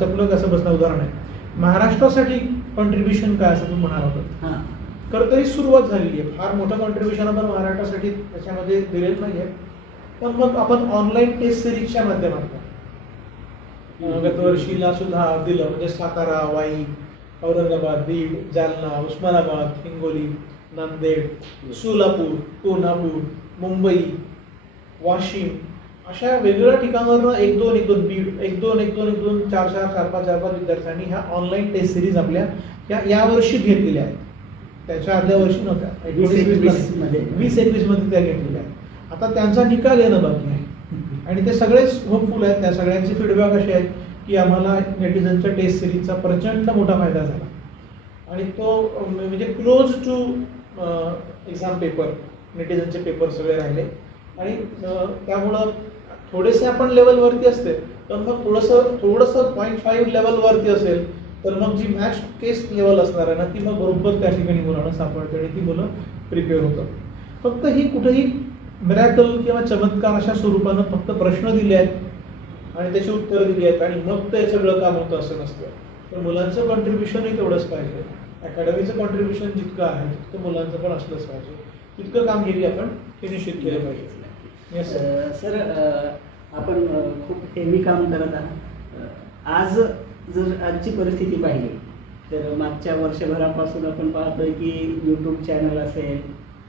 चपलक असं बसणं उदाहरण आहे. महाराष्ट्रासाठी कॉन्ट्रीब्युशन काय असं तुम्ही म्हणाल होतं, खरं तरी सुरुवात झालेली आहे. फार मोठं कॉन्ट्रीब्युशन आपण महाराष्ट्रासाठी त्याच्यामध्ये दिलेलं नाही आहे. पण मग आपण ऑनलाईन टेस्ट सिरीजच्या माध्यमातून गतवर्षीला सुद्धा दिलं. म्हणजे सातारा, वाई, औरंगाबाद, बीड, जालना, उस्मानाबाद, हिंगोली, नांदेड, सोलापूर, कोल्हापूर, मुंबई, वाशिम अशा वेगवेगळ्या ठिकाणावर 1-2 बीड, 1-2 4-5 विद्यार्थ्यांनी ह्या ऑनलाईन टेस्ट सिरीज आपल्या यावर्षी घेतलेल्या आहेत. त्याच्या आदल्या वर्षी नव्हत्या. 20-21 मध्ये त्या घेतलेल्या आहेत. आता त्यांचा निकाल येणं बाकी आहे आणि ते सगळेच होपफुल आहेत. त्या सगळ्यांचे फीडबॅक असे आहेत की आम्हाला नेटिझनच्या टेस्ट सिरीजचा प्रचंड मोठा फायदा झाला आणि तो म्हणजे क्लोज टू एक्झाम पेपर नेटिझनचे पेपर सगळे राहिले. आणि त्यामुळं थोडेसे आपण लेवलवरती असते पण मग थोडंसं 0.5 लेवलवरती असेल तर मग जी मॅच केस लेवल असणार आहे ना ती मग बरोबर त्या ठिकाणी मुलांना सापडते आणि ती मुलं प्रिपेअर होतात. फक्त ही कुठेही मिरॅकल किंवा चमत्कार अशा स्वरूपानं फक्त प्रश्न दिले आहेत आणि त्याची उत्तरं दिली आहेत आणि मग ते सगळं काम होतं असं नसतं. तर मुलांचं कॉन्ट्रीब्युशनही तेवढंच पाहिजे. अकॅडमीचं कॉन्ट्रीब्युशन जितकं आहे तितकं मुलांचं पण असलंच पाहिजे. तितकं कामगिरी आपण हे निश्चित केलं पाहिजे. येस सर, आपण खूप हेवी काम करत आहात. आज जर आजची परिस्थिती पाहिली तर मागच्या वर्षभरापासून आपण पाहतोय की यूट्यूब चॅनल असेल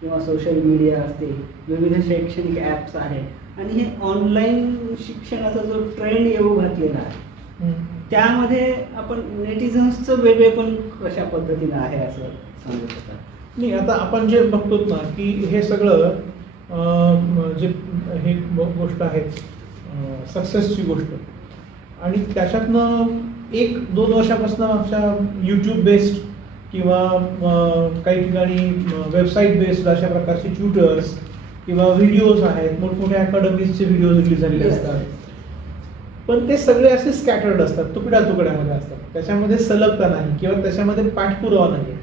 किंवा सोशल मीडिया असतील, विविध शैक्षणिक ॲप्स आहेत आणि हे ऑनलाईन शिक्षणाचा जो ट्रेंड येऊ घातलेला आहे त्यामध्ये आपण नेटिझन्सचं वेगळेपण कशा पद्धतीनं आहे असं सांगू शकता? नाही, आता आपण जे बघतो ना की हे सगळं जे हे गोष्ट आहे सक्सेसची गोष्ट आणि त्याच्यातनं 1-2 वर्षापासून आमच्या यूट्यूब बेस्ड किंवा काही ठिकाणी वेबसाईट बेस्ड अशा प्रकारचे ट्युटर्स किंवा व्हिडिओज आहेत, मोठमोठ्या अकॅडमीजचे व्हिडिओ रिलीज झालेले असतात. पण ते सगळे असे स्कॅटर्ड असतात, तुकड्या तुकड्यामध्ये असतात. त्याच्यामध्ये सलगता नाही किंवा त्याच्यामध्ये पाठपुरावा नाही.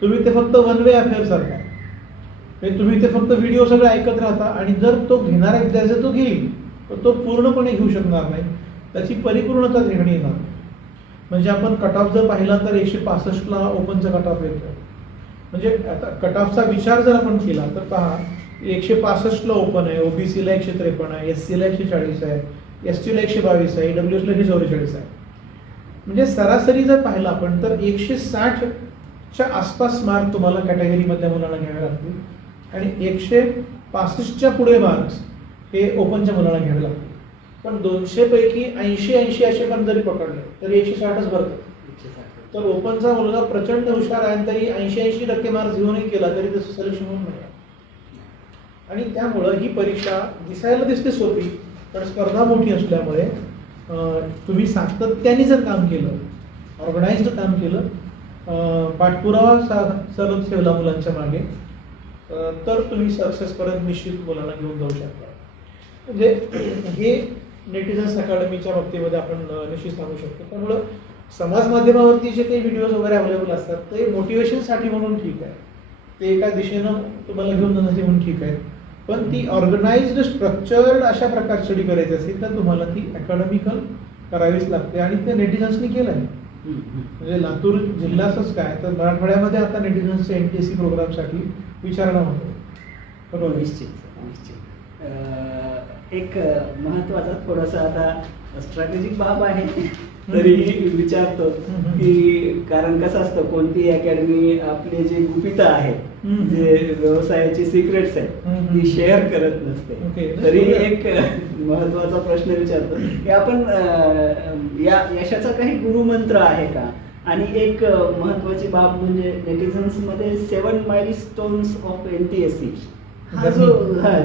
तुम्ही ते फक्त वन वे अफेअर सारखा आहे. तुम्ही ते फक्त व्हिडिओ सगळं ऐकत राहता आणि जर तो घेणारा विद्यार्थी तो घेईल तर तो पूर्णपणे घेऊ शकणार नाही, त्याची परिपूर्णता ठिकाणी येणार नाही. म्हणजे आपण कट ऑफ जर पाहिला तर 165ला ओपनचा कट ऑफ येतो. म्हणजे आता कट ऑफचा विचार जर आपण केला तर पहा 165ला ओपन आहे, ओबीसीला 153 आहे, एससीला 140 आहे, एसटीला 122 आहे, ईडब्ल्यूएसला 144 आहे. म्हणजे सरासरी जर पाहिलं आपण तर 160च्या आसपास मार्क तुम्हाला कॅटेगरीमधल्या मुलांना घ्यावे लागतील आणि 165च्या पुढे मार्क्स हे ओपनच्या मुलांना घ्यावे लागतील. पण 200 पैकी 80 असे पण जरी पकडले तरी 160च भरतात. तर ओपनचा मुलगा प्रचंड हुशार आहे तरी 80% मार्क्स घेऊनही केला तरी तसं सिलेक्शन होत नाही. आणि त्यामुळं ही परीक्षा दिसायला दिसते सोपी पण स्पर्धा मोठी असल्यामुळे तुम्ही सातत्याने जर काम केलं, ऑर्गनाइज्ड काम केलं, पाठपुरावा सलग ठेवला मुलांच्या मागे तर तुम्ही सक्सेसपर्यंत निश्चित मुलांना घेऊन जाऊ शकता. म्हणजे हे नेटिझन्स अकॅडमीच्या बाबतीमध्ये आपण निश्चित सांगू शकतो. त्यामुळं समाज माध्यमावरती जे काही व्हिडिओज वगैरे अवेलेबल असतात ते मोटिवेशनसाठी म्हणून ठीक आहे, ते एका दिशेनं तुम्हाला घेऊन जाण्यासाठी म्हणून ठीक आहे. पण ती ऑर्गनाइज्ड स्ट्रक्चर्ड अशा प्रकारची स्टडी करायची असेल तर तुम्हाला ती अकॅडमिकल करावीच लागते आणि ते नेटिझन्सनी केलं आहे. म्हणजे लातूर जिल्ह्याचंच काय तर मराठवाड्यामध्ये आता नेटिझन्सच्या NTSC प्रोग्रामसाठी विचारणा होते. बरोबर, निश्चित. एक महत्त्वाचा थोडासा आता स्ट्रॅटेजिक बाब आहे तरी विचारतो की कारण कसं असतं कोणती अकॅडमी आपले जे गुपितं आहेत, जे व्यवसायाची सिक्रेट्स आहेत ती शेअर करत नसते. तरी एक महत्त्वाचा प्रश्न विचारतो की आपण या यशाचा काही गुरुमंत्र आहे का? आणि एक महत्त्वाची बाब म्हणजे नेटिझन्समध्ये 7 माइलस्टोन्स ऑफ NTSC हा जो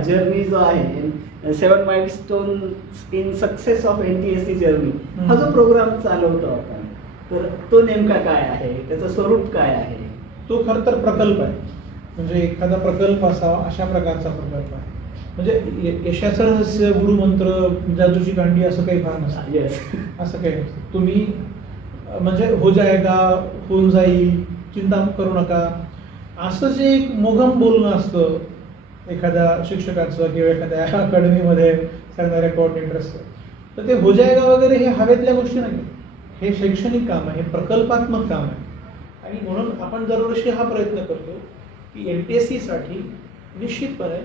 जर्नी जो आहे 7 milestones in success of NTSC journey हा जो प्रोग्राम चालवतो आपण तर तो नेमका काय आहे, त्याचं स्वरूप काय आहे? तो खरं तर प्रकल्प आहे. म्हणजे एखादा प्रकल्प असावा अशा प्रकारचा प्रकल्प आहे. म्हणजे यशाचं रहस्य, गुरुमंत्र, जादूची कांडी असं काही फार नसतं. येस, असं काही नसतं. तुम्ही म्हणजे हो जाएगा, होऊन जाईल, चिंता करू नका असं जे एक मोघम बोलणं असतं एखाद्या शिक्षकाचं किंवा एखाद्या अकॅडमीमध्ये सांगणाऱ्या कोऑर्डिनेटर्सचं, तर ते हो जाएगा वगैरे हे हवेतल्या गोष्टी नाही. हे शैक्षणिक काम आहे, हे प्रकल्पात्मक काम आहे. आणि म्हणून आपण दरवर्षी हा प्रयत्न करतो की NTSCसाठी निश्चितपणे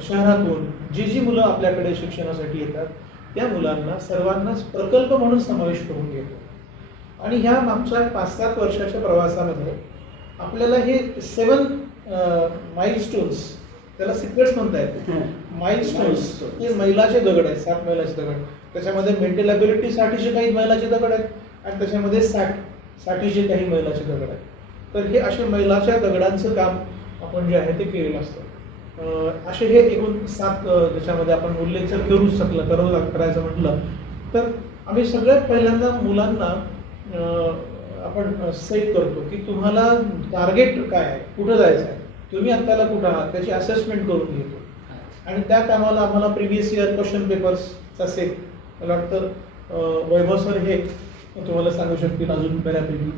शहरातून जी मुलं आपल्याकडे शिक्षणासाठी येतात त्या मुलांना सर्वांनाच प्रकल्प म्हणून समावेश करून घेतो. आणि ह्या मागच्या 5-7 वर्षाच्या प्रवासामध्ये आपल्याला हे 7 माइलस्टोन्स, त्याला सिक्रेट्स म्हणता येते. माइलस्टोन्स हे मैलाचे दगड आहेत, 7 मैलाचे दगड. त्याच्यामध्ये मेंटल ॲबिलिटीसाठीचे काही मैलाचे दगड आहेत आणि त्याच्यामध्ये साठीचे काही मैलाचे दगड आहेत. तर हे असे मैलाच्या दगडांचं काम आपण जे आहे ते केलेलं असतं. असे हे एकूण 7 ज्याच्यामध्ये आपण उल्लेख जर करायचं म्हटलं तर आम्ही सगळ्यात पहिल्यांदा मुलांना आपण सेट करतो की तुम्हाला टार्गेट काय आहे, कुठं जायचं आहे, तुम्ही आत्ताला कुठं आहात त्याची असेसमेंट करून घेतो. आणि त्या कामाला आम्हाला प्रिव्हियस इयर क्वेश्चन पेपर्सचा सेट मला वाटतं वैभव सर हे तुम्हाला सांगू शकतील अजून बऱ्यापैकी.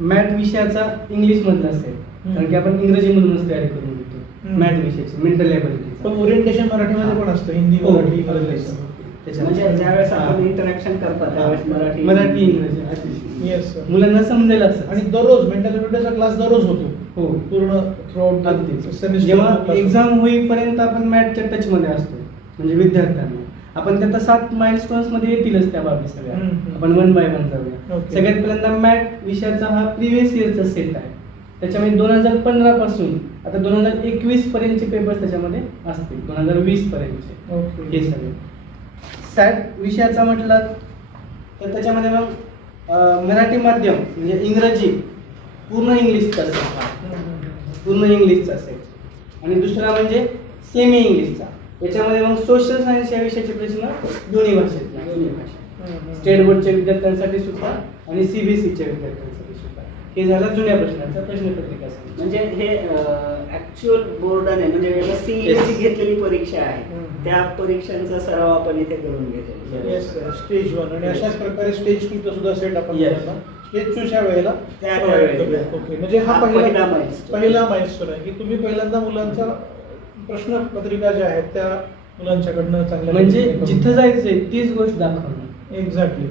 मॅट विषयाचा इंग्लिश मधला असेल, कारण की आपण इंग्रजी मधूनच तयारी करून घेतो मॅट विषयाची मेंटल एबिलिटी. पण ओरिएंटेशन मराठीमध्ये पण असतं, हिंदी हो, मराठी हो, इंग्रजी. म्हणजे ज्यावेळेस आपण इंटरॅक्शन करतात त्यावेळेस मराठी इंग्रजी येस मुलांना समजेल असं. आणि दररोज मेंटल एबिलिटीचा क्लास दररोज होतो. हो, पूर्ण थ्रूआउट अगदीच. जेव्हा एक्झाम होईपर्यंत आपण मॅथच्या टच मध्ये असतो, म्हणजे विद्यार्थ्यांना आपण त्यात 7 माइलस्टोन्स मध्ये येतीलच त्या बाबी सगळ्या. आपण 1 बाय 1 जाऊया. Okay. सगळ्यात पहिल्यांदा मॅथ विषयाचा हा प्रिव्हियस इयरचा सेट आहे. त्याच्यामध्ये 2015 पासून आता 2021 पर्यंतचे पेपर्स त्याच्यामध्ये असतील, 2020 पर्यंतचे हे सगळे. सॅट विषयाचा म्हटलं तर त्याच्यामध्ये मग मराठी माध्यम म्हणजे इंग्रजी पूर्ण इंग्लिशचा असेल, पूर्ण इंग्लिशचा असेल. आणि दुसरा म्हणजे सेमी इंग्लिशचा. याच्यामध्ये मग सोशल सायन्स या विषयाचे प्रश्न दोन्ही भाषेत, स्टेट बोर्डच्या विद्यार्थ्यांसाठी सुद्धा आणि सीबीएसईच्या विद्यार्थ्यांसाठी सुद्धा. हे झालं जुन्या प्रश्नांचा प्रश्नपत्रिका. म्हणजे हे ऍक्च्युअल बोर्डाने म्हणजे सीईटी घेतलेली परीक्षा आहे, त्या परीक्षांचा सराव आपण इथे करून घेतो. येस, स्टेज 1 आणि अशाच प्रकारे स्टेज 2 चा सुद्धा सेट आपण Yes. करतो. स्टेज 2 च्या वेळेला त्या provide वेळेला. करूया. ओके, म्हणजे हा पहिला milestone. पहिला माइलस्टोन आहे की तुम्ही पहिल्यांदा मुलांचा प्रश्नपत्रिका ज्या आहेत त्या मुलांच्याकडनं चांगल्या म्हणजे पद्धतीने जिथं जायचंय तीच गोष्ट दाखवणं. एक्झॅक्टली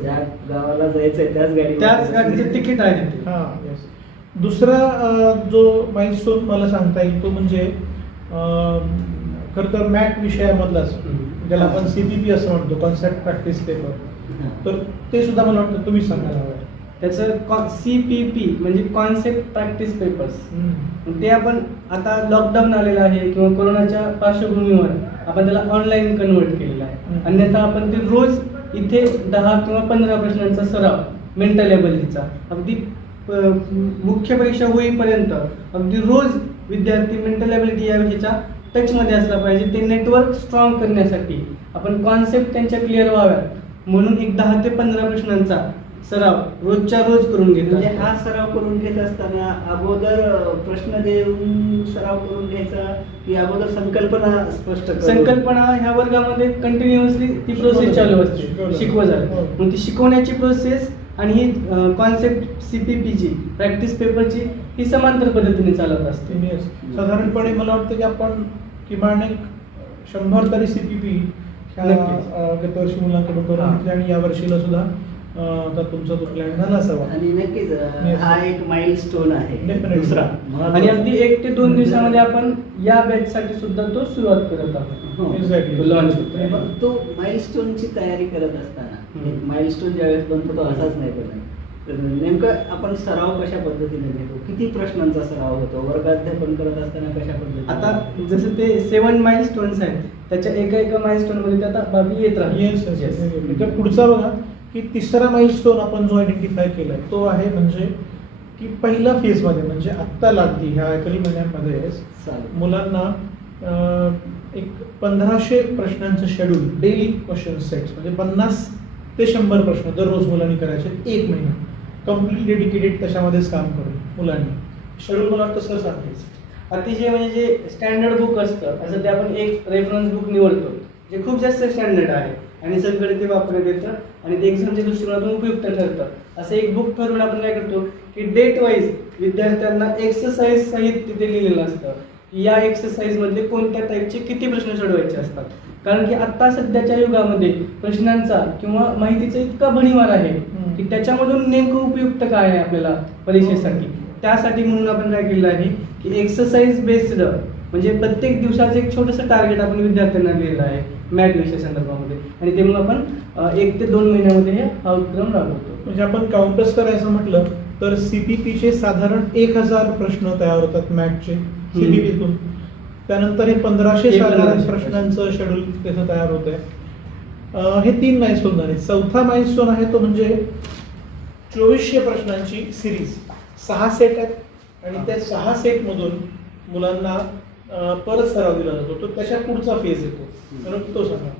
ज्या गावाला जायचंय त्याच गाडीचं तिकीट आहे ते. हा. येस. दुसरा जो माइलस्टोन मला सांगता येईल तो म्हणजे खरं तर मॅथ विषयामधलाच, ज्याला आपण CPP असं म्हणतो, कॉन्सेप्ट प्रॅक्टिस पेपर. तर ते सुद्धा मला वाटतं तुम्ही सांगायला हवं. त्याचं CPP म्हणजे कॉन्सेप्ट प्रॅक्टिस पेपर्स. ते आपण आता लॉकडाऊन आलेला आहे किंवा कोरोनाच्या पार्श्वभूमीवर आपण त्याला ऑनलाईन कन्वर्ट केलेलं आहे. अन्यथा आपण ते रोज इथे 10 किंवा 15 प्रश्नांचा सराव मेंटल एबिलिटीचा अगदी मुख्य परीक्षा होईपर्यंत अगदी रोज विद्यार्थी मेंटल एबिलिटी या विषयाच्या टचमध्ये असला पाहिजे. ते नेटवर्क स्ट्रॉंग करण्यासाठी आपण कॉन्सेप्ट त्यांच्या क्लिअर व्हाव्यात म्हणून एक 10 ते 15 प्रश्नांचा सराव रोजच्या रोज करून घेतो. म्हणजे हा सराव करून घेत असताना अगोदर प्रश्न देऊन सराव करून घ्यायचा की अगोदर संकल्पना स्पष्ट करून? संकल्पना ह्या वर्गामध्ये कंटिन्युअसली ती प्रोसेस चालू असते, शिकवत झालं. मग ती शिकवण्याची प्रोसेस आणि ही कॉन्सेप्ट CPPची प्रॅक्टिस पेपरची ही समांतर पद्धतीने चालत असते. Yes. साधारणपणे मला वाटतं की आपण किमान एक 100 तरी CPP नक्कीच. गत वर्षी मुलांकडून करून घेतले आणि या वर्षीला सुद्धा आता तुमचा तो प्लॅन झाला असावा. आणि नक्कीच Yes. हा एक माइलस्टोन आहे. Definitely. दुसरा आणि अगदी 1 ते 2 दिवसामध्ये आपण या बॅच साठी सुद्धा तो सुरुवात करत आहोत. हो. Exactly. लॉन्च आणि मग तो माइलस्टोनची तयारी करत असताना माइलस्टोन ज्यावेळेस बनतो तो असाच नाही बनत. तर नेमकं आपण सराव कशा पद्धतीने घेतो, किती प्रश्नांचा सराव होतो, वर्गाध्यापन करत असताना कशा पद्धतीने? आता जसं ते 7 माइलस्टोन्स आहेत त्याच्या एका माइलस्टोन मध्ये त्या आता बाबी येत येस राहतात. तर पुढचा बघा की तिसरा माइलस्टोन आपण जो आयडेंटिफाय केलाय तो आहे म्हणजे की पहिला फेजमध्ये म्हणजे आत्ता लागती ह्या एप्रिल महिन्यामध्ये चालेल. मुलांना एक 1500 प्रश्नांचं शेड्यूल, डेली क्वेश्चन सेट्स म्हणजे 50 ते 100 प्रश्न दररोज मुलांनी करायचे 1 महिना कम्प्लीट डेडिकेटेड त्याच्यामध्येच काम करून मुलांनी. शेड्यूल मला वाटतं सर सांगतेच अतिशय म्हणजे जे स्टँडर्ड बुक असतं असं ते आपण एक रेफरन्स बुक निवडतो जे खूप जास्त स्टँडर्ड आहे आणि सगळीकडे ते वापरण्यात येतं आणि ते एक्झामच्या दृष्टिकोनातून उपयुक्त ठरतं. असं एक बुक ठरवून आपण काय करतो की डेट वाईज विद्यार्थ्यांना एक्सरसाइज सहित तिथे लिहिलेलं असतं की या एक्सरसाइज मधले कोणत्या टाईपचे किती प्रश्न सोडवायचे असतात. कारण की आत्ता सध्याच्या युगामध्ये प्रश्नांचा किंवा माहितीचा इतका भणीमार आहे की त्याच्यामधून नेमकं उपयुक्त काय आहे आपल्याला परीक्षेसाठी. त्यासाठी म्हणून आपण काय केलं आहे की एक्सरसाइज बेस्ड म्हणजे प्रत्येक दिवसाचं एक छोटंसं टार्गेट आपण विद्यार्थ्यांना दिलेलं आहे मॅथ विषय संदर्भामध्ये आणि ते मग आपण 1 ते 2 महिन्यामध्ये हे हा उपक्रम राबवतो. म्हणजे आपण काउंटर्स करायचं म्हटलं तर CPPचे साधारण 1000 प्रश्न तयार होतात मॅथचे CPPतून. त्यानंतर हे 1500 साधारण प्रश्नांचं शेड्यूल त्याचं तयार होत आहे. हे 3 माइलस्टोन झाले. चौथा माइलस्टोन आहे तो म्हणजे 2400 प्रश्नांची सिरीज. 6 सेट आहेत आणि त्या 6 सेटमधून मुलांना परत सराव दिला जातो. तो त्याच्या पुढचा फेज येतो. तर तो सांगा.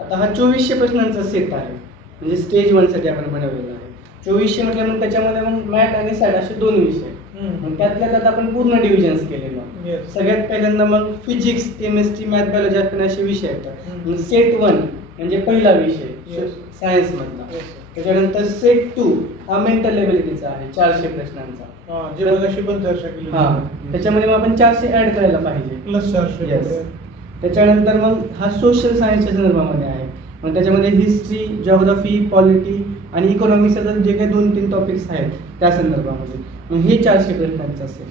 आता हा 2400 प्रश्नांचा सेट आहे म्हणजे स्टेज 1 साठी आपण बनवलेला आहे. 2400 म्हटलं मग त्याच्यामध्ये मग मॅथ आणि सॅट असे 2 विषय मग त्यातल्या त्यात आपण पूर्ण डिव्हिजन्स केलेलं. Yes. सगळ्यात पहिल्यांदा मग फिजिक्स, केमिस्ट्री, मॅथ, बायोलॉजी असे विषय आहेत. सेट 1 म्हणजे पहिला विषय Yes. सायन्स मधला. Yes, sir. त्याच्यानंतर सेट 2 हा मेंटल एबिलिटीचा आहे 400 प्रश्नांचा. जे मगाशी पण चर्चा केली हा त्याच्यामध्ये मग आपण 400 ऍड करायला पाहिजे. प्लस 400. Yes. त्याच्यानंतर मग हा सोशल सायन्सच्या संदर्भामध्ये आहे. मग त्याच्यामध्ये हिस्ट्री, जॉग्राफी, पॉलिटी आणि इकॉनॉमिक्सचे जे काही 2-3 टॉपिक्स आहेत त्या संदर्भामध्ये मग हे 400 प्रश्नांचं असेल.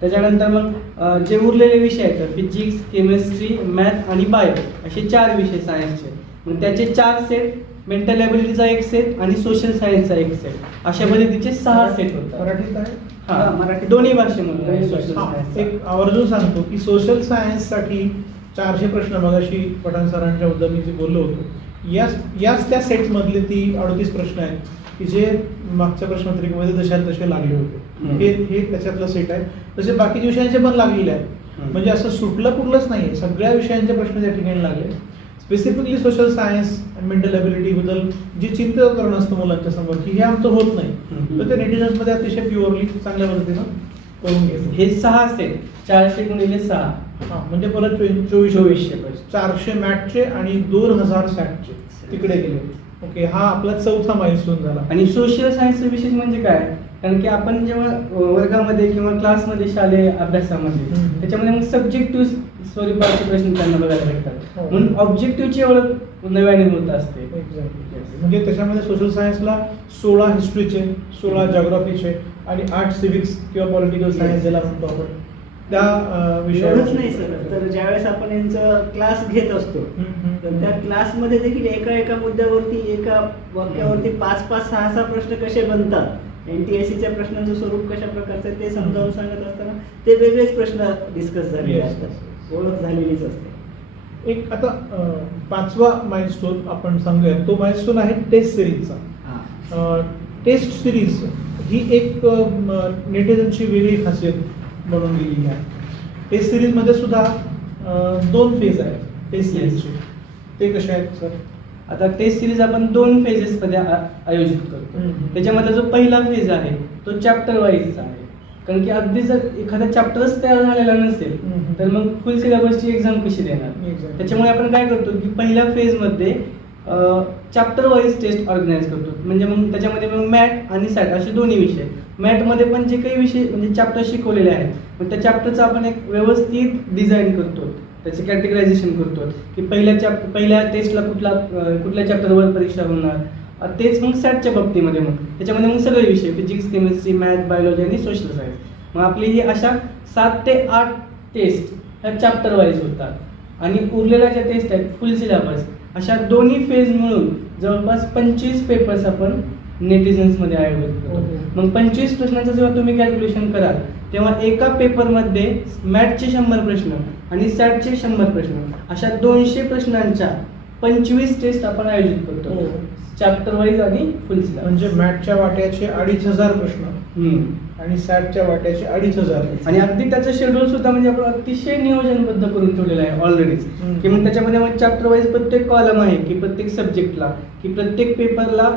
त्याच्यानंतर मग जे उरलेले विषय आहेत फिजिक्स, केमिस्ट्री, मॅथ आणि बायो असे 4 विषय सायन्सचे. मग त्याचे 4 सेट, मेंटल ॲबिलिटीचा 1 सेट आणि सोशल सायन्सचा 1 सेट, अशा पद्धतीचे 6 सेट होतात. मराठीत आहे हा मराठी दोन्ही भाषेमधून आहे सोशल हा, सायन्स. एक आवर्जून सांगतो की सोशल सायन्ससाठी 400 प्रश्न मगाशी पठाण सरांच्या उद्या मी जे बोललो होतो याच त्या सेट्समधले ती 38 प्रश्न आहेत की जे मागच्या प्रश्नपत्रिकेमध्ये तसे लागले होते. हे त्याच्यातलं सेट आहे. तसे बाकीच्या विषयांचे पण लागलेले आहेत. म्हणजे असं सुटलं कुठलंच नाही, सगळ्या विषयांचे प्रश्न त्या ठिकाणी लागले. स्पेसिफिकली सोशल सायन्स आणि मेंटल ॲबिलिटी बद्दल जी चिंता करणं असतं मुलांच्या समोर की हे आमचं होत नाही, तर ते नेटिझन्समध्ये अतिशय प्युअरली चांगल्या पद्धतीनं करून घेतो. हे 6 सेट 400 गुणिले 6 हां, म्हणजे परत 2400 2400 400 मॅथचे आणि 2000 सॅटचे तिकडे गेले. ओके, हा आपला 4था माइलस्टोन झाला. आणि सोशल सायन्सचं विशेष म्हणजे काय, कारण की आपण जेव्हा वर्गामध्ये किंवा क्लासमध्ये शालेय अभ्यासामध्ये त्याच्यामध्ये मग सब्जेक्टिव्ह स्वरूपाचे प्रश्न त्यांना बघायला भेटतात. हो. म्हणून ऑब्जेक्टिव्हची ओळख नव्याने होत असते. एक्झॅक्टली. म्हणजे त्याच्यामध्ये सोशल सायन्सला 16 हिस्ट्रीचे, 16 जॉग्राफीचे आणि 8 सिव्हिक्स किंवा पॉलिटिकल सायन्स ज्याला म्हणतो आपण त्या एवढंच विषयावर नाही सर, तर ज्यावेळेस आपण यांचा क्लास घेत असतो तर त्या क्लासमध्ये देखील एका मुद्द्यावरती एका वाक्यावरती 5-5, 6-6 प्रश्न कसे बनतात, NTSCच्या प्रश्नांचं स्वरूप कशा प्रकारचं आहे ते समजावून सांगत असताना ते वेगळेच प्रश्न डिस्कस झालेले Yes. असतात, ओळख झालेलीच असते. एक आता 5वा माइलस्टोन आपण सांगूया. तो माइलस्टोन आहे टेस्ट सिरीजचा. हां. टेस्ट सिरीज ही एक नेटिझनची वेगळी खासियत बनून गेलेली आहे. टेस्ट सिरीजमध्ये सुद्धा 2 फेज आहेत टेस्ट सिरीजचे. ते कसे आहेत सर? आता टेस्ट सिरीज आपण 2 फेजेसमध्ये आयोजित करतो. त्याच्यामध्ये जो पहिला फेज आहे तो चॅप्टर वाईजचा आहे. कारण की अगदी जर एखादा चॅप्टरच तयार झालेला नसेल तर मग फुल सिलेबसची एक्झाम कशी देणार. Exactly. त्याच्यामुळे आपण काय करतो की पहिल्या फेजमध्ये चॅप्टर वाईज टेस्ट ऑर्गनाईज करतो. म्हणजे मग त्याच्यामध्ये मग मॅट आणि सॅट असे दोन्ही विषय. मॅटमध्ये पण जे काही विषय म्हणजे चॅप्टर शिकवलेले आहेत मग त्या चॅप्टरचं आपण एक व्यवस्थित डिझाईन करतो, त्याचे कॅटेगरायझेशन करतो की पहिल्या टेस्टला कुठल्या चॅप्टरवर परीक्षा होणार. तेच मग सॅटच्या बाबतीमध्ये मग त्याच्यामध्ये मग सगळे विषय फिजिक्स, केमिस्ट्री, मॅथ, बायोलॉजी आणि सोशल सायन्स. मग आपली ही अशा 7 ते 8 टेस्ट ह्या चॅप्टर वाईज होतात आणि उरलेल्या ज्या टेस्ट आहेत फुल सिलेबस अशा दोन्ही फेज मिळून जवळपास 25 पेपर्स आपण नेटिझन्समध्ये आयोजित करतो. मग 25 प्रश्नांचं जेव्हा तुम्ही कॅल्क्युलेशन कराल तेव्हा एका पेपरमध्ये मॅथचे 100 प्रश्न आणि सॅटचे 100 प्रश्न अशा 200 प्रश्नांच्या 25 टेस्ट आपण आयोजित करतो चॅप्टर वाईज आणि फुल सिलेबस. म्हणजे मॅथच्या वाट्याचे 2500 प्रश्न आणि सॅटच्या वाट्याचे 2500. आणि अगदी त्याचं शेड्यूल सुद्धा म्हणजे आपण अतिशय नियोजनबद्ध करून ठेवलेलं आहे ऑलरेडीच. की मग त्याच्यामध्ये मग चॅप्टर वाईज प्रत्येक कॉलम आहे की प्रत्येक सब्जेक्टला की प्रत्येक पेपरला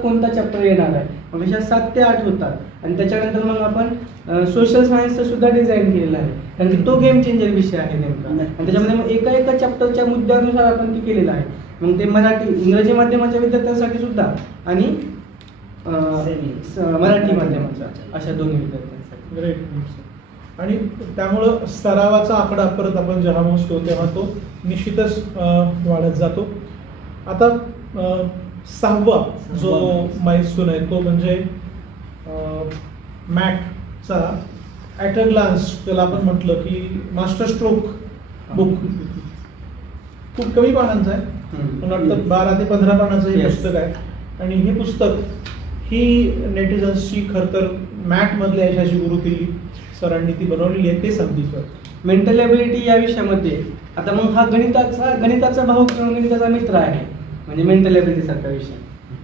कोणता चॅप्टर येणार आहे. मग अशा 7 ते 8 होतात आणि त्याच्यानंतर मग आपण सोशल सायन्सचं सुद्धा डिझाईन केलेलं आहे कारण की तो गेम चेंजर विषय आहे नेमका. आणि त्याच्यामध्ये मग एका चॅप्टरच्या मुद्द्यानुसार आपण ते केलेलं आहे. मग ते इंग्रजी माध्यमाच्या विद्यार्थ्यांसाठी सुद्धा आणि मराठी माध्यमाच्या अशा दोन्ही विद्यार्थ्यांसाठी. ग्रेट. आणि त्यामुळं सरावाचा आकडा परत आपण जेव्हा मोजतो तेव्हा तो निश्चितच वाढत जातो. आता 6वा जो माइलस्टोन आहे तो म्हणजे मॅथचा ॲट अ ग्लान्स, त्याला आपण म्हटलं की मास्टर स्ट्रोक बुक. खूप कमी पानांचं आहे, मला वाटतं 12 ते 15 पानाचं हे पुस्तक आहे. आणि हे पुस्तक ही नेटिझन्सची खरं तर मॅथमधल्या यशाची गुरुकिल्ली सरांनी ती बनवलेली आहे. ते सांगतील सर. मेंटल ॲबिलिटी या विषयामध्ये आता मग हा गणिताचा भाऊ किंवा गणिताचा मित्र आहे म्हणजे मेंटल ॲबिलिटी सारखा विषय.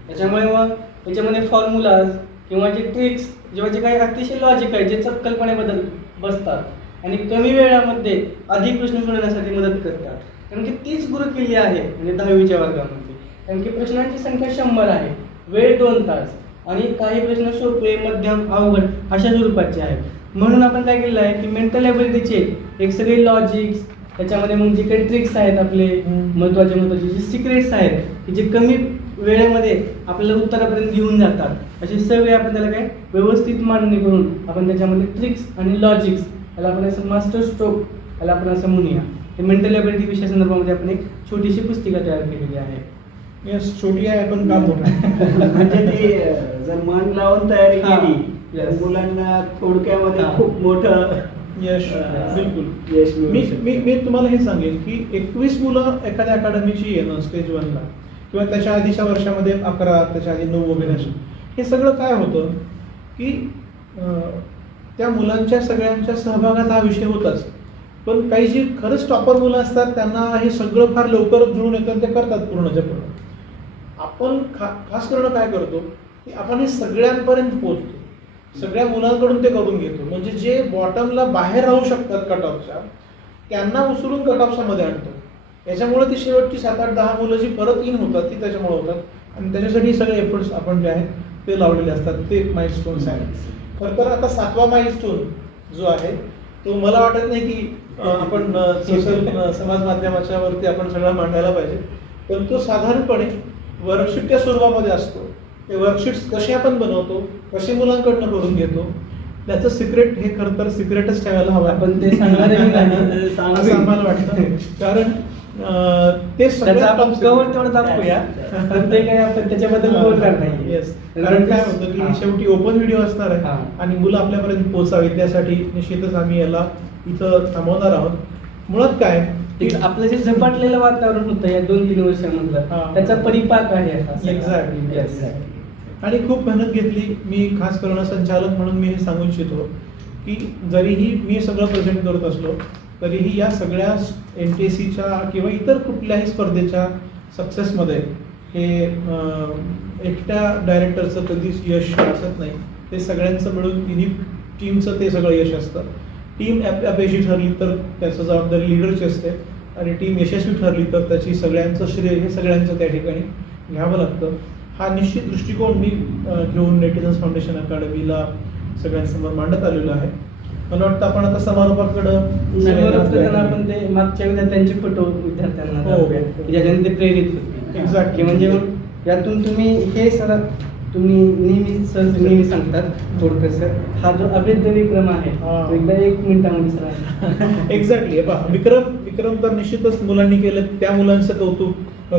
त्याच्यामुळे मग त्याच्यामध्ये फॉर्म्युलाज किंवा जे ट्रिक्स जे काही अतिशय लॉजिक आहे जे कल्पनेबद्दल बसतात आणि कमी वेळामध्ये अधिक प्रश्न सोडवण्यासाठी मदत करतात. कारण की तीच गुरुकिल्ली आहे म्हणजे 10वीच्या वर्गामध्ये. कारण की प्रश्नांची संख्या 100 आहे, वेळ 2 तास आणि काही प्रश्न सोपे, मध्यम, अवघड अशा स्वरूपाचे आहेत. म्हणून आपण काय केलेलं आहे की मेंटल ॲबिलिटीचे एक सगळे लॉजिक्स त्याच्यामध्ये मग जे काही ट्रिक्स आहेत आपले महत्वाचे जे सिक्रेट्स आहेत की जे कमी वेळेमध्ये आपल्याला उत्तरापर्यंत घेऊन जातात, असे सगळे आपण त्याला काय व्यवस्थित मांडणी करून आपण त्याच्यामध्ये ट्रिक्स आणि लॉजिक्स याला आपण असं मास्टर स्ट्रोक याला आपण असं म्हणूया. ते मेंटल ॲबिलिटी विषया संदर्भामध्ये आपण एक छोटीशी पुस्तिका तयार केलेली आहे. यस, छोटी आहे पण काम मोठं आहे. म्हणजे ती जर मन लावून तयारी हा. केली तर Yes. मुलांना थोडक्यामध्ये हा. खूप मोठं यश, हा. बिलकुल. यश मिळू मी शकतं. मी मी तुम्हाला हे सांगेन की 21 मुलं एखाद्या अकॅडमीची येणं स्टेज 1ला किंवा त्याच्या आधीच्या वर्षामध्ये 11, त्याच्या आधी 9 वगैरे असं, हे सगळं काय होतं की त्या मुलांच्या सगळ्यांच्या सहभागात हा विषय होताच. पण काही जी खरंच टॉपर मुलं असतात त्यांना हे सगळं फार लवकर जुळून येतं आणि ते करतात पूर्णच्या पूर्ण. आपण खास करणं काय करतो की आपण हे सगळ्यांपर्यंत पोहोचतो, सगळ्या मुलांकडून ते करून घेतो. म्हणजे जे बॉटमला बाहेर राहू शकतात कट ऑफच्या त्यांना उचलून कट ऑफच्या मध्ये आणतो. याच्यामुळे ती शेवटची 7-8-10 मुलं जी परत इन होतात ती त्याच्यामुळे होतात आणि त्याच्यासाठी सगळे एफर्ट्स आपण जे आहेत ते लावलेले असतात. ते माइलस्टोन्स आहेत. खरं तर आता 7वा माइलस्टोन जो आहे तो मला वाटत नाही की आपण सोशल समाज माध्यमाच्या वरती आपण सगळं मांडायला पाहिजे, पण तो साधारणपणे वर्कशीटच्या स्वरूपामध्ये असतो. ते वर्कशीट्स कसे आपण बनवतो, कसे मुलांकडनं करून घेतो, त्याचं सिक्रेट हे खरं तर सिक्रेटच ठेवायला हवं. आपण ते सांगणारही नाही असं आम्हाला वाटतं. कारण ते त्याचा आपण कवर तेवढं दाखवूया, पण ते काय आपण त्याच्याबद्दल बोलणार नाही. येस, कारण काय होतं की हा. शेवटी ओपन व्हिडिओ असणार आहे हा. आणि मुलं आपल्यापर्यंत पोहोचावीत त्यासाठी निश्चितच आम्ही याला इथं थांबवणार आहोत. मुळात काय की आपलं जे झपाटलेलं वातावरण होतं या 2-3 हा. वर्षामधलं त्याचा परिपाक आहे आता सगळा. एक्झॅक्टली. Yes. आणि खूप मेहनत घेतली. मी खास करणं संचालक म्हणून मी हे सांगू इच्छितो की जरीही मी सगळं प्रेझेंट करत असलो तरीही या सगळ्या NTSCच्या किंवा इतर कुठल्याही स्पर्धेच्या सक्सेसमध्ये हे एकट्या डायरेक्टरचं कधीच यश असत नाही. ते सगळ्यांचं मिळून तिन्ही टीमचं ते सगळं यश असतं. टीम अपयशी ठरली तर त्याचं जबाबदारी लिडरची असते आणि टीम यशस्वी ठरली तर त्याची सगळ्यांचं श्रेय हे सगळ्यांचं त्या ठिकाणी घ्यावं लागतं. हा निश्चित दृष्टिकोन मी घेऊन नेटिझन्स फाउंडेशन अकॅडमीला सगळ्यांसमोर मांडत आलेलो आहे. मला वाटतं आपण आता समारोपाकडं आपण ते मागच्या विद्यार्थ्यांचे फोटो विद्यार्थ्यांना हो. दाखवूया, की ज्याच्याने ते प्रेरित होते. Exactly. की म्हणजे मग यातून तुम्ही हे सर तुम्ही नेहमी सांगतात थोडक्यात सर, हा जो अभेद्य विक्रम आहे हा. तो एकदा 1 मिनिटामध्ये सर एक्झॅक्टली. विक्रम तर निश्चितच मुलांनी केलं. त्या मुलांचं कौतुक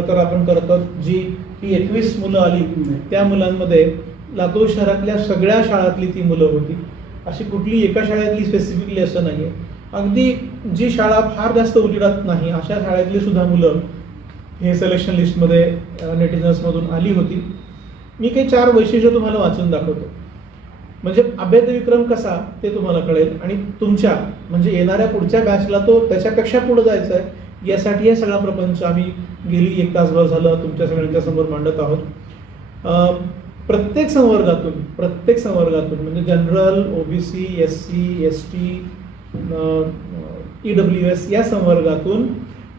तर आपण करतो. जी ही 21 मुलं आली त्या मुलांमध्ये लातूर शहरातल्या सगळ्या शाळातली ती मुलं होती. अशी कुठली एका शाळेतली स्पेसिफिकली असं नाही आहे. अगदी जी शाळा फार जास्त उजेडात नाही अशा शाळेतली सुद्धा मुलं हे सिलेक्शन लिस्टमध्ये नेटिझन्समधून आली होती. मी काही 4 वैशिष्ट्य तुम्हाला वाचून दाखवतो. म्हणजे अभेद्य विक्रम कसा ते तुम्हाला कळेल आणि तुमच्या म्हणजे येणाऱ्या पुढच्या बॅचला तो त्याच्यापेक्षा पुढे जायचा आहे यासाठी हे सगळा प्रपंच आम्ही गेली 1 तासभर झालं तुमच्या सगळ्यांच्या समोर मांडत आहोत. प्रत्येक संवर्गातून म्हणजे general, OBC, SC, ST, EWS या संवर्गातून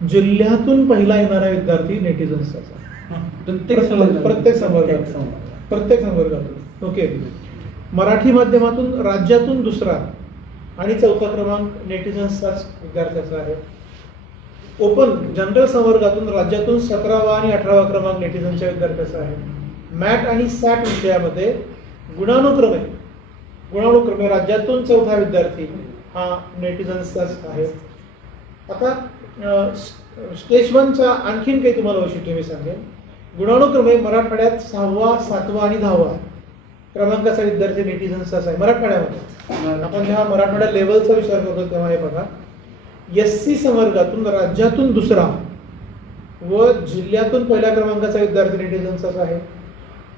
जिल्ह्यातून पहिला येणारा विद्यार्थी नेटिझन्सचा. प्रत्येक संवर्गातून. ओके. मराठी माध्यमातून राज्यातून दुसरा आणि 4था क्रमांक नेटिझन्सचाच विद्यार्थ्याचा आहे. ओपन जनरल संवर्गातून राज्यातून 17वा आणि 18वा क्रमांक नेटिझन्सच्या विद्यार्थ्याचा आहे. मॅट आणि सॅट विषयामध्ये गुणानुक्रमे राज्यातून 4था विद्यार्थी हा नेटिझन्सचाच आहे. आता स्टेज 1चा आणखीन काही तुम्हाला वैशिष्ट्य मी सांगेन. गुणानुक्रमे मराठवाड्यात 6वा, 7वा आणि 10वा क्रमांकाचा विद्यार्थी नेटिझन्सचाच आहे मराठवाड्यामध्ये. आपण जेव्हा मराठवाड्या लेवलचा विचार करतो तेव्हा हे बघा, SC संवर्गातून राज्यातून दुसरा व जिल्ह्यातून पहिल्या क्रमांकाचा विद्यार्थी नेटिझन्सचाच आहे.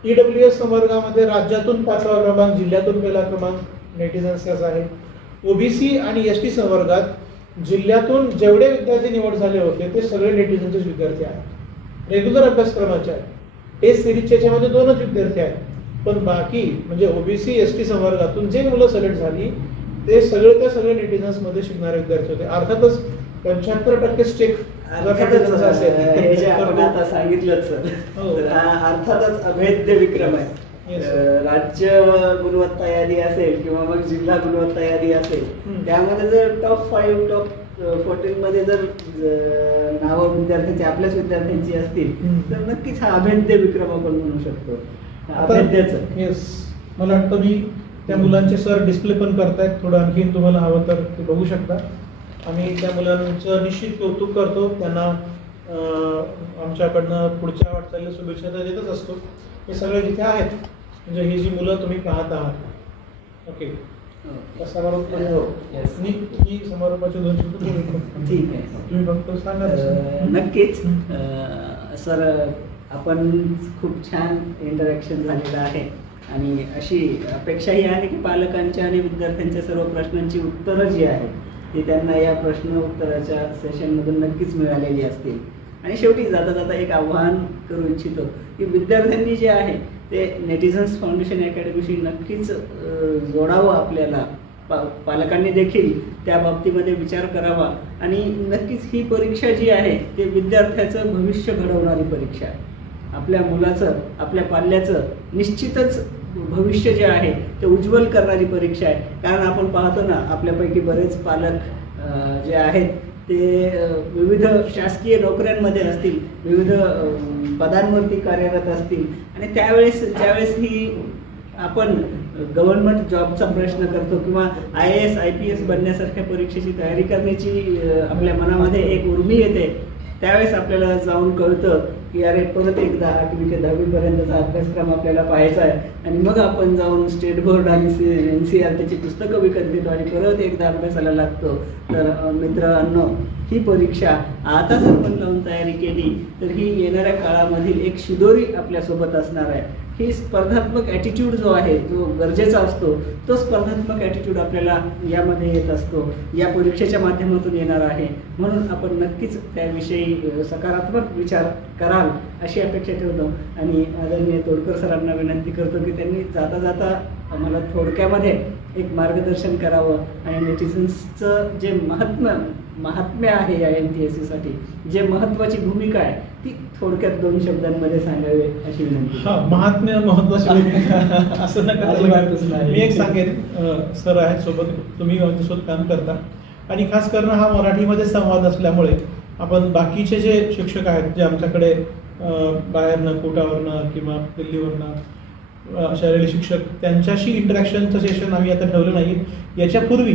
EWS संवर्गामध्ये राज्यातून 5वा क्रमांक, जिल्ह्यातून पहिला क्रमांक नेटिझन्सचाच आहे. OBC आणि ST संवर्गात जिल्ह्यातून जेवढे विद्यार्थी निवड झाले होते ते सगळे नेटिझन्सचे विद्यार्थी आहेत. रेग्युलर अभ्यासक्रमाचे आहेत. टेस्ट सिरीजच्या याच्यामध्ये 2च विद्यार्थी आहेत. पण बाकी म्हणजे OBC ST संवर्गातून जे मुलं सिलेक्ट झाली ते सगळे नेटिझन्समध्ये शिकणारे विद्यार्थी होते. अर्थातच 75% स्टेक अर्थातच हे जे आपण आता सांगितलं सर, हो. तर हा अर्थातच अभेद्य विक्रम आहे. Yes. राज्य गुणवत्ता यादी असेल किंवा मग जिल्हा गुणवत्ता यादी असेल, त्यामध्ये जर टॉप 5 टॉप 14 मध्ये जर नावं विद्यार्थ्यांची आपल्याच विद्यार्थ्यांची असतील तर नक्कीच हा अभेद्य विक्रम आपण म्हणू शकतो. अभेद्याचं. येस, मला वाटतं मी त्या मुलांचे सर डिस्प्ले पण करतायत, थोडं आणखीन तुम्हाला हवं तर ते बघू शकता. आम्ही त्या मुलांचं निश्चित कौतुक करतो, त्यांना आमच्याकडनं पुढच्या वाटचालीला शुभेच्छा तर देतच असतो. हे सगळे जिथे आहेत, म्हणजे ही जी मुलं तुम्ही पाहत आहात, ओके, समारोप ही समारोपाची 2 शब्द ठीक आहे. तुम्ही फक्त सांगा. नक्कीच सर, आपण खूप छान इंटरॅक्शन झालेलं आहे आणि अशी अपेक्षाही आहे की पालकांच्या आणि विद्यार्थ्यांच्या सर्व प्रश्नांची उत्तरं जी आहेत ती त्यांना या प्रश्न उत्तराच्या सेशनमधून नक्कीच मिळालेली असतील. आणि शेवटी जाता जाता एक आव्हान करू इच्छितो की विद्यार्थ्यांनी जे आहे ते नेटिझन्स फाउंडेशन अकॅडमीशी नक्कीच जोडावं. आपल्याला पालकांनी देखील त्या बाबतीमध्ये विचार करावा आणि नक्कीच ही परीक्षा जी आहे ते विद्यार्थ्याचं भविष्य घडवणारी परीक्षा आहे. आपल्या मुलाचं, आपल्या पाल्याचं निश्चितच भविष्य जे आहे ते उज्ज्वल करणारी परीक्षा आहे. कारण आपण पाहतो ना, आपल्यापैकी बरेच पालक जे आहेत ते विविध शासकीय नोकऱ्यांमध्ये असतील, विविध पदांवरती कार्यरत असतील आणि ज्यावेळेस ही आपण गव्हर्नमेंट जॉबचा प्रश्न करतो किंवा IAS IPS बनण्यासारख्या परीक्षेची तयारी करण्याची आपल्या मनामध्ये एक उर्मी येते, त्यावेळेस आपल्याला जाऊन कळतं की अरे परत एकदा 8वी ते 10वी पर्यंतचा अभ्यासक्रम आपल्याला पाहायचा आहे आणि मग आपण जाऊन स्टेट बोर्ड आणि NCERTची पुस्तकं विकत घेतो आणि परत एकदा अभ्यासाला लागतो. तर मित्रांनो, ही परीक्षा आताच आपण लावून तयारी केली तर ही येणाऱ्या काळामधील एक शिदोरी आपल्यासोबत असणार आहे. ही स्पर्धात्मक ॲटिट्यूड जो आहे, जो गरजेचा असतो, तो स्पर्धात्मक ॲटिट्यूड आपल्याला यामध्ये येत असतो, या परीक्षेच्या माध्यमातून येणार आहे. म्हणून आपण नक्कीच त्याविषयी सकारात्मक विचार कराल अशी अपेक्षा ठेवतो आणि आदरणीय तोडकर सरांना विनंती करतो की त्यांनी जाता जाता आम्हाला थोडक्यामध्ये एक मार्गदर्शन करावं आणि नेटिझन्सचं जे महात्म्य आहे या NTSCसाठी, जे महत्त्वाची भूमिका आहे ती थोडक्यात 2 शब्दांमध्ये सांगावी अशी विनंती. महात्म्य महत्वाची भूमिका असं नका. मी एक सांगेन, सर आहेत सोबत, तुम्ही आमच्यासोबत काम करता आणि खास करून हा मराठीमध्ये संवाद असल्यामुळे आपण बाकीचे जे शिक्षक आहेत जे आमच्याकडे बाहेरनं, कोटावरनं किंवा दिल्लीवरनं शालेय शिक्षक, त्यांच्याशी इंटरॅक्शनचं सेशन आम्ही आता ठेवलं नाही. याच्यापूर्वी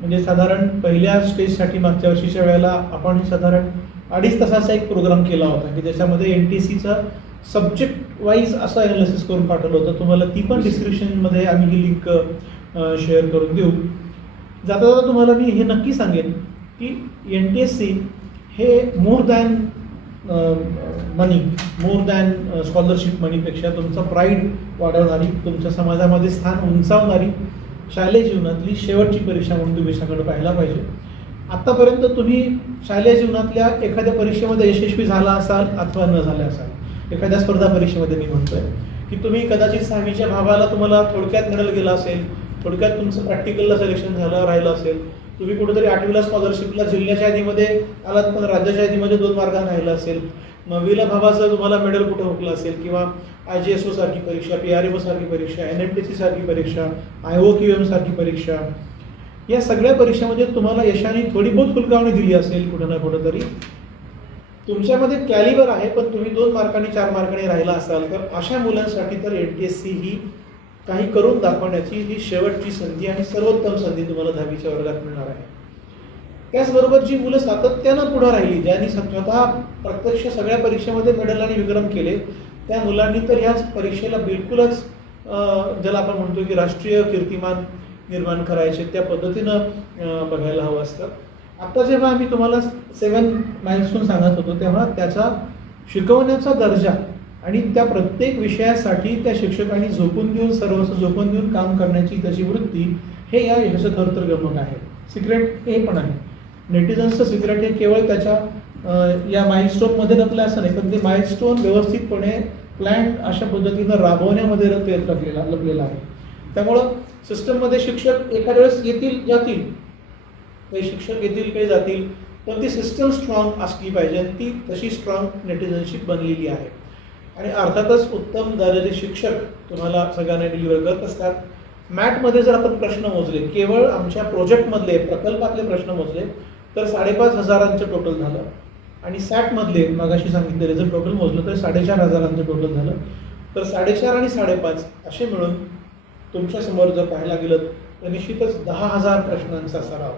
म्हणजे साधारण पहिल्या स्टेजसाठी मागच्या वर्षीच्या वेळेला आपण साधारण 2.5 तासाचा एक प्रोग्राम केला होता की ज्याच्यामध्ये NTSCचा सब्जेक्ट वाईज असं ॲनालिसिस करून पाठवलं होतं. तुम्हाला ती पण डिस्क्रिप्शनमध्ये आम्ही ही लिंक शेअर करून देऊ. जाता जाता तुम्हाला मी हे नक्की सांगेन की NTSC हे मोर दॅन मनी, मोर दॅन स्कॉलरशिप मनीपेक्षा तुमचा प्राईड वाढवणारी, तुमच्या समाजामध्ये स्थान उंचावणारी शालेय जीवनातली शेवटची परीक्षा म्हणून तुम्ही सगळं पाहायला पाहिजे. आत्तापर्यंत तुम्ही शालेय जीवनातल्या एखाद्या परीक्षेमध्ये यशस्वी झाला असाल अथवा न झाले असाल, एखाद्या स्पर्धा परीक्षेमध्ये मी म्हणतोय की तुम्ही कदाचित 6वीच्या भागाला तुम्हाला थोडक्यात मिळालं गेलं असेल, थोडक्यात तुमचं प्रॅक्टिकलला सिलेक्शन झालं राहिलं असेल, तुम्ही कुठेतरी 8वीला स्कॉलरशिपला जिल्ह्याच्या यादीमध्ये आलात पण राज्याच्या यादीमध्ये 2 मार्गाने राहिलं असेल, 9वीला भावाचं तुम्हाला मेडल कुठं हुकलं असेल किंवा IGSO सारखी परीक्षा, PRMO सारखी परीक्षा, NMTC सारखी परीक्षा, IOQM सारखी परीक्षा, या सगळ्या परीक्षेमध्ये तुम्हाला यशाने थोडी बहुत खुलकावणी दिली असेल कुठं ना कुठं तरी, तुमच्यामध्ये कॅलिबर आहे पण तुम्ही 2 मार्कांनी 4 मार्कांनी राहिला असाल, तर अशा मुलांसाठी तर NTSC ही काही करून दाखवण्याची ही शेवटची संधी आणि सर्वोत्तम संधी तुम्हाला 10वीच्या वर्गात मिळणार आहे. त्याचबरोबर जी मुलं सातत्यानं पुढे राहिली, ज्यांनी स्वतः प्रत्यक्ष सगळ्या परीक्षेमध्ये मेडल आणि विक्रम केले, त्या मुलांनी तर ह्याच परीक्षेला बिलकुलच ज्याला आपण म्हणतो की राष्ट्रीय कीर्तिमान निर्माण करायचे त्या पद्धतीनं बघायला हवं असतं. आता जेव्हा आम्ही तुम्हाला 7 माइलस्टोन सांगत होतो तेव्हा त्याचा शिकवण्याचा दर्जा आणि त्या प्रत्येक विषयासाठी त्या शिक्षकांनी झोकून देऊन, सर्वस्व झोकून देऊन काम करण्याची त्याची वृत्ती, हे या यशाचं खरं तर गमक आहे. सिक्रेट हे पण आहे, नेटिझन्सचं सिक्रेट हे केवळ त्याच्या या माइलस्टोनमध्ये लपलं असं नाही, पण ते माइलस्टोन व्यवस्थितपणे प्लॅन अशा पद्धतीनं राबवण्यामध्ये लपलेला आहे. त्यामुळं सिस्टममध्ये शिक्षक एखाद्या वेळेस येतील जातील, काही शिक्षक येतील काही जातील, पण ती सिस्टम स्ट्रॉंग असली पाहिजे आणि ती तशी स्ट्रॉंग नेटिझनशिप बनलेली आहे. आणि अर्थातच उत्तम दर्जाचे शिक्षक तुम्हाला सगळ्यांना डिलिव्हर करत असतात. मॅटमध्ये जर आपण प्रश्न मोजले, केवळ आमच्या प्रोजेक्टमधले प्रकल्पातले प्रश्न मोजले तर 5,500 टोटल झालं. आणि सॅटमधले मगाशी सांगितलेले जर टोटल मोजलं तर 4,500 टोटल झालं. तर 4.5 आणि 5.5 असे मिळून तुमच्यासमोर जर पाहायला गेलं तर निश्चितच 10,000 प्रश्नांचा सराव.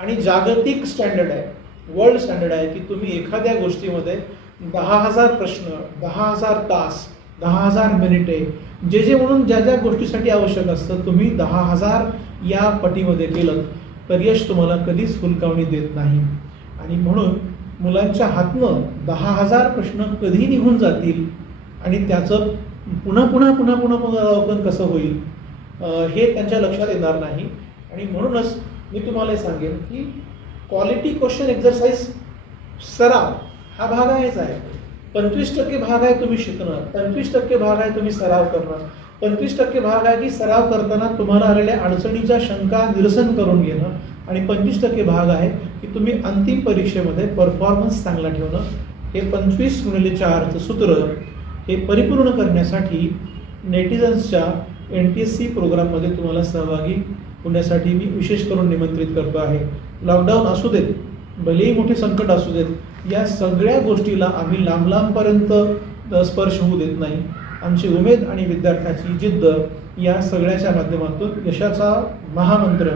आणि जागतिक स्टँडर्ड आहे, वर्ल्ड स्टँडर्ड आहे की तुम्ही एखाद्या गोष्टीमध्ये 10,000 प्रश्न, 10,000 तास, 10,000 मिनिटे जे म्हणून ज्या ज्या गोष्टीसाठी आवश्यक असतं तुम्ही 10,000 या पटीमध्ये केलं तर यश तुम्हाला कधीच हुलकावणी देत नाही. आणि म्हणून मुलांच्या हातनं 10,000 प्रश्न कधी निघून जातील आणि त्याचं पुन्हा पुनरावलोकन कसं होईल हे त्यांच्या लक्षात येणार नाही. आणि म्हणूनच मी तुम्हाला सांगेन की क्वालिटी क्वेश्चन एक्झरसाइज सराव हा भाग आहेच आहे. 25% भाग आहे तुम्ही शिकणं, 25% भाग आहे तुम्ही सराव करणं, 25% भाग आहे की सराव करताना तुम्हाला आलेल्या अडचणीच्या शंका निरसन करून घेणं, आणि 25% भाग आहे की तुम्ही अंतिम परीक्षेमध्ये परफॉर्मन्स चांगला ठेवणं. हे 25x4चं सूत्र हे परिपूर्ण करण्यासाठी नेटिझन्सच्या NTSC प्रोग्राममध्ये तुम्हाला सहभागी होण्यासाठी मी विशेष करून निमंत्रित करतो आहे. लॉकडाऊन असू देत, भलेही मोठे संकट असू देत, या सगळ्या गोष्टीला आम्ही लांबपर्यंत स्पर्श होऊ देत नाही. आमची उमेद आणि विद्यार्थ्याची जिद्द या सगळ्याच्या माध्यमातून यशाचा महामंत्र,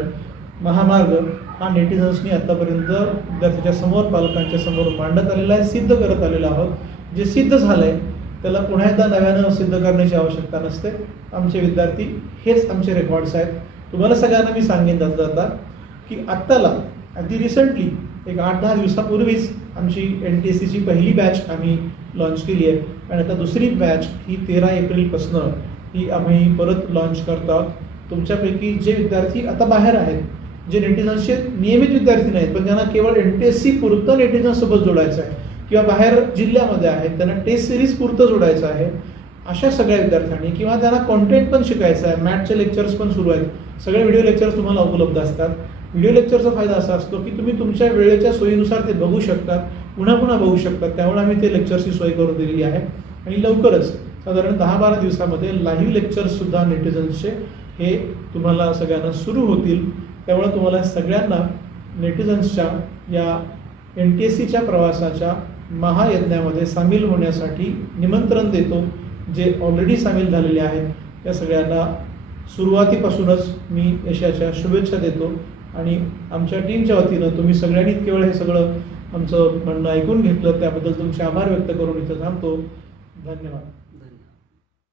महामार्ग हा नेटिझन्सनी आत्तापर्यंत विद्यार्थ्याच्या समोर, पालकांच्या समोर मांडत आलेला आहे, सिद्ध करत आलेला आहोत. जे सिद्ध झालं आहे त्याला पुन्हा एकदा नव्यानं सिद्ध करण्याची आवश्यकता नसते. आमचे विद्यार्थी हेच आमचे रेकॉर्ड्स आहेत. तुम्हाला सगळ्यांना मी सांगेन जाता की आत्ताला अगदी रिसेंटली एक 8-10 दिवसापूर्वीच आमची NTSCची पहिली बॅच आम्ही लॉन्च केली आहे. आणि आता दुसरी बॅच ही 13 एप्रिलपासून ही आम्ही परत लॉन्च करत आहोत. तुमच्यापैकी जे विद्यार्थी आता बाहेर आहेत, जे नेटिझन्सचे नियमित विद्यार्थी नाहीत पण त्यांना केवळ NTSC पुरतं नेटिझन्ससोबत जोडायचं आहे किंवा बाहेर जिल्ह्यामध्ये आहेत त्यांना टेस्ट सिरीज पुरतं जोडायचं आहे, अशा सगळ्या विद्यार्थ्यांनी, किंवा त्यांना कॉन्टेंट पण शिकायचं आहे, मॅथचे लेक्चर्स पण सुरू आहेत, सगळे व्हिडिओ लेक्चर्स तुम्हाला उपलब्ध असतात. व्हिडिओ लेक्चरचा फायदा असा असतो की तुम्ही तुमच्या वेळेच्या सोयीनुसार ते बघू शकतात, पुन्हा बघू शकतात. त्यामुळे आम्ही ते लेक्चर्सची सोय करून दिलेली आहे. आणि लवकरच साधारण 10-12 दिवसामध्ये लाईव्ह लेक्चर्ससुद्धा नेटिझन्सचे हे तुम्हाला सगळ्यांना सुरू होतील. त्यामुळे तुम्हाला सगळ्यांना नेटिझन्सच्या या NTSCच्या प्रवासाच्या महायज्ञामध्ये सामील होण्यासाठी निमंत्रण देतो. जे ऑलरेडी सामील झालेले आहेत त्या सगळ्यांना सुरुवातीपासूनच मी यशाच्या शुभेच्छा देतो. आणि आमच्या टीमच्या वतीनं तुम्ही सगळ्यांनी केवळ हे सगळं आमचं म्हणणं ऐकून घेतलं त्याबद्दल तुमचे आभार व्यक्त करून इथं थांबतो. धन्यवाद.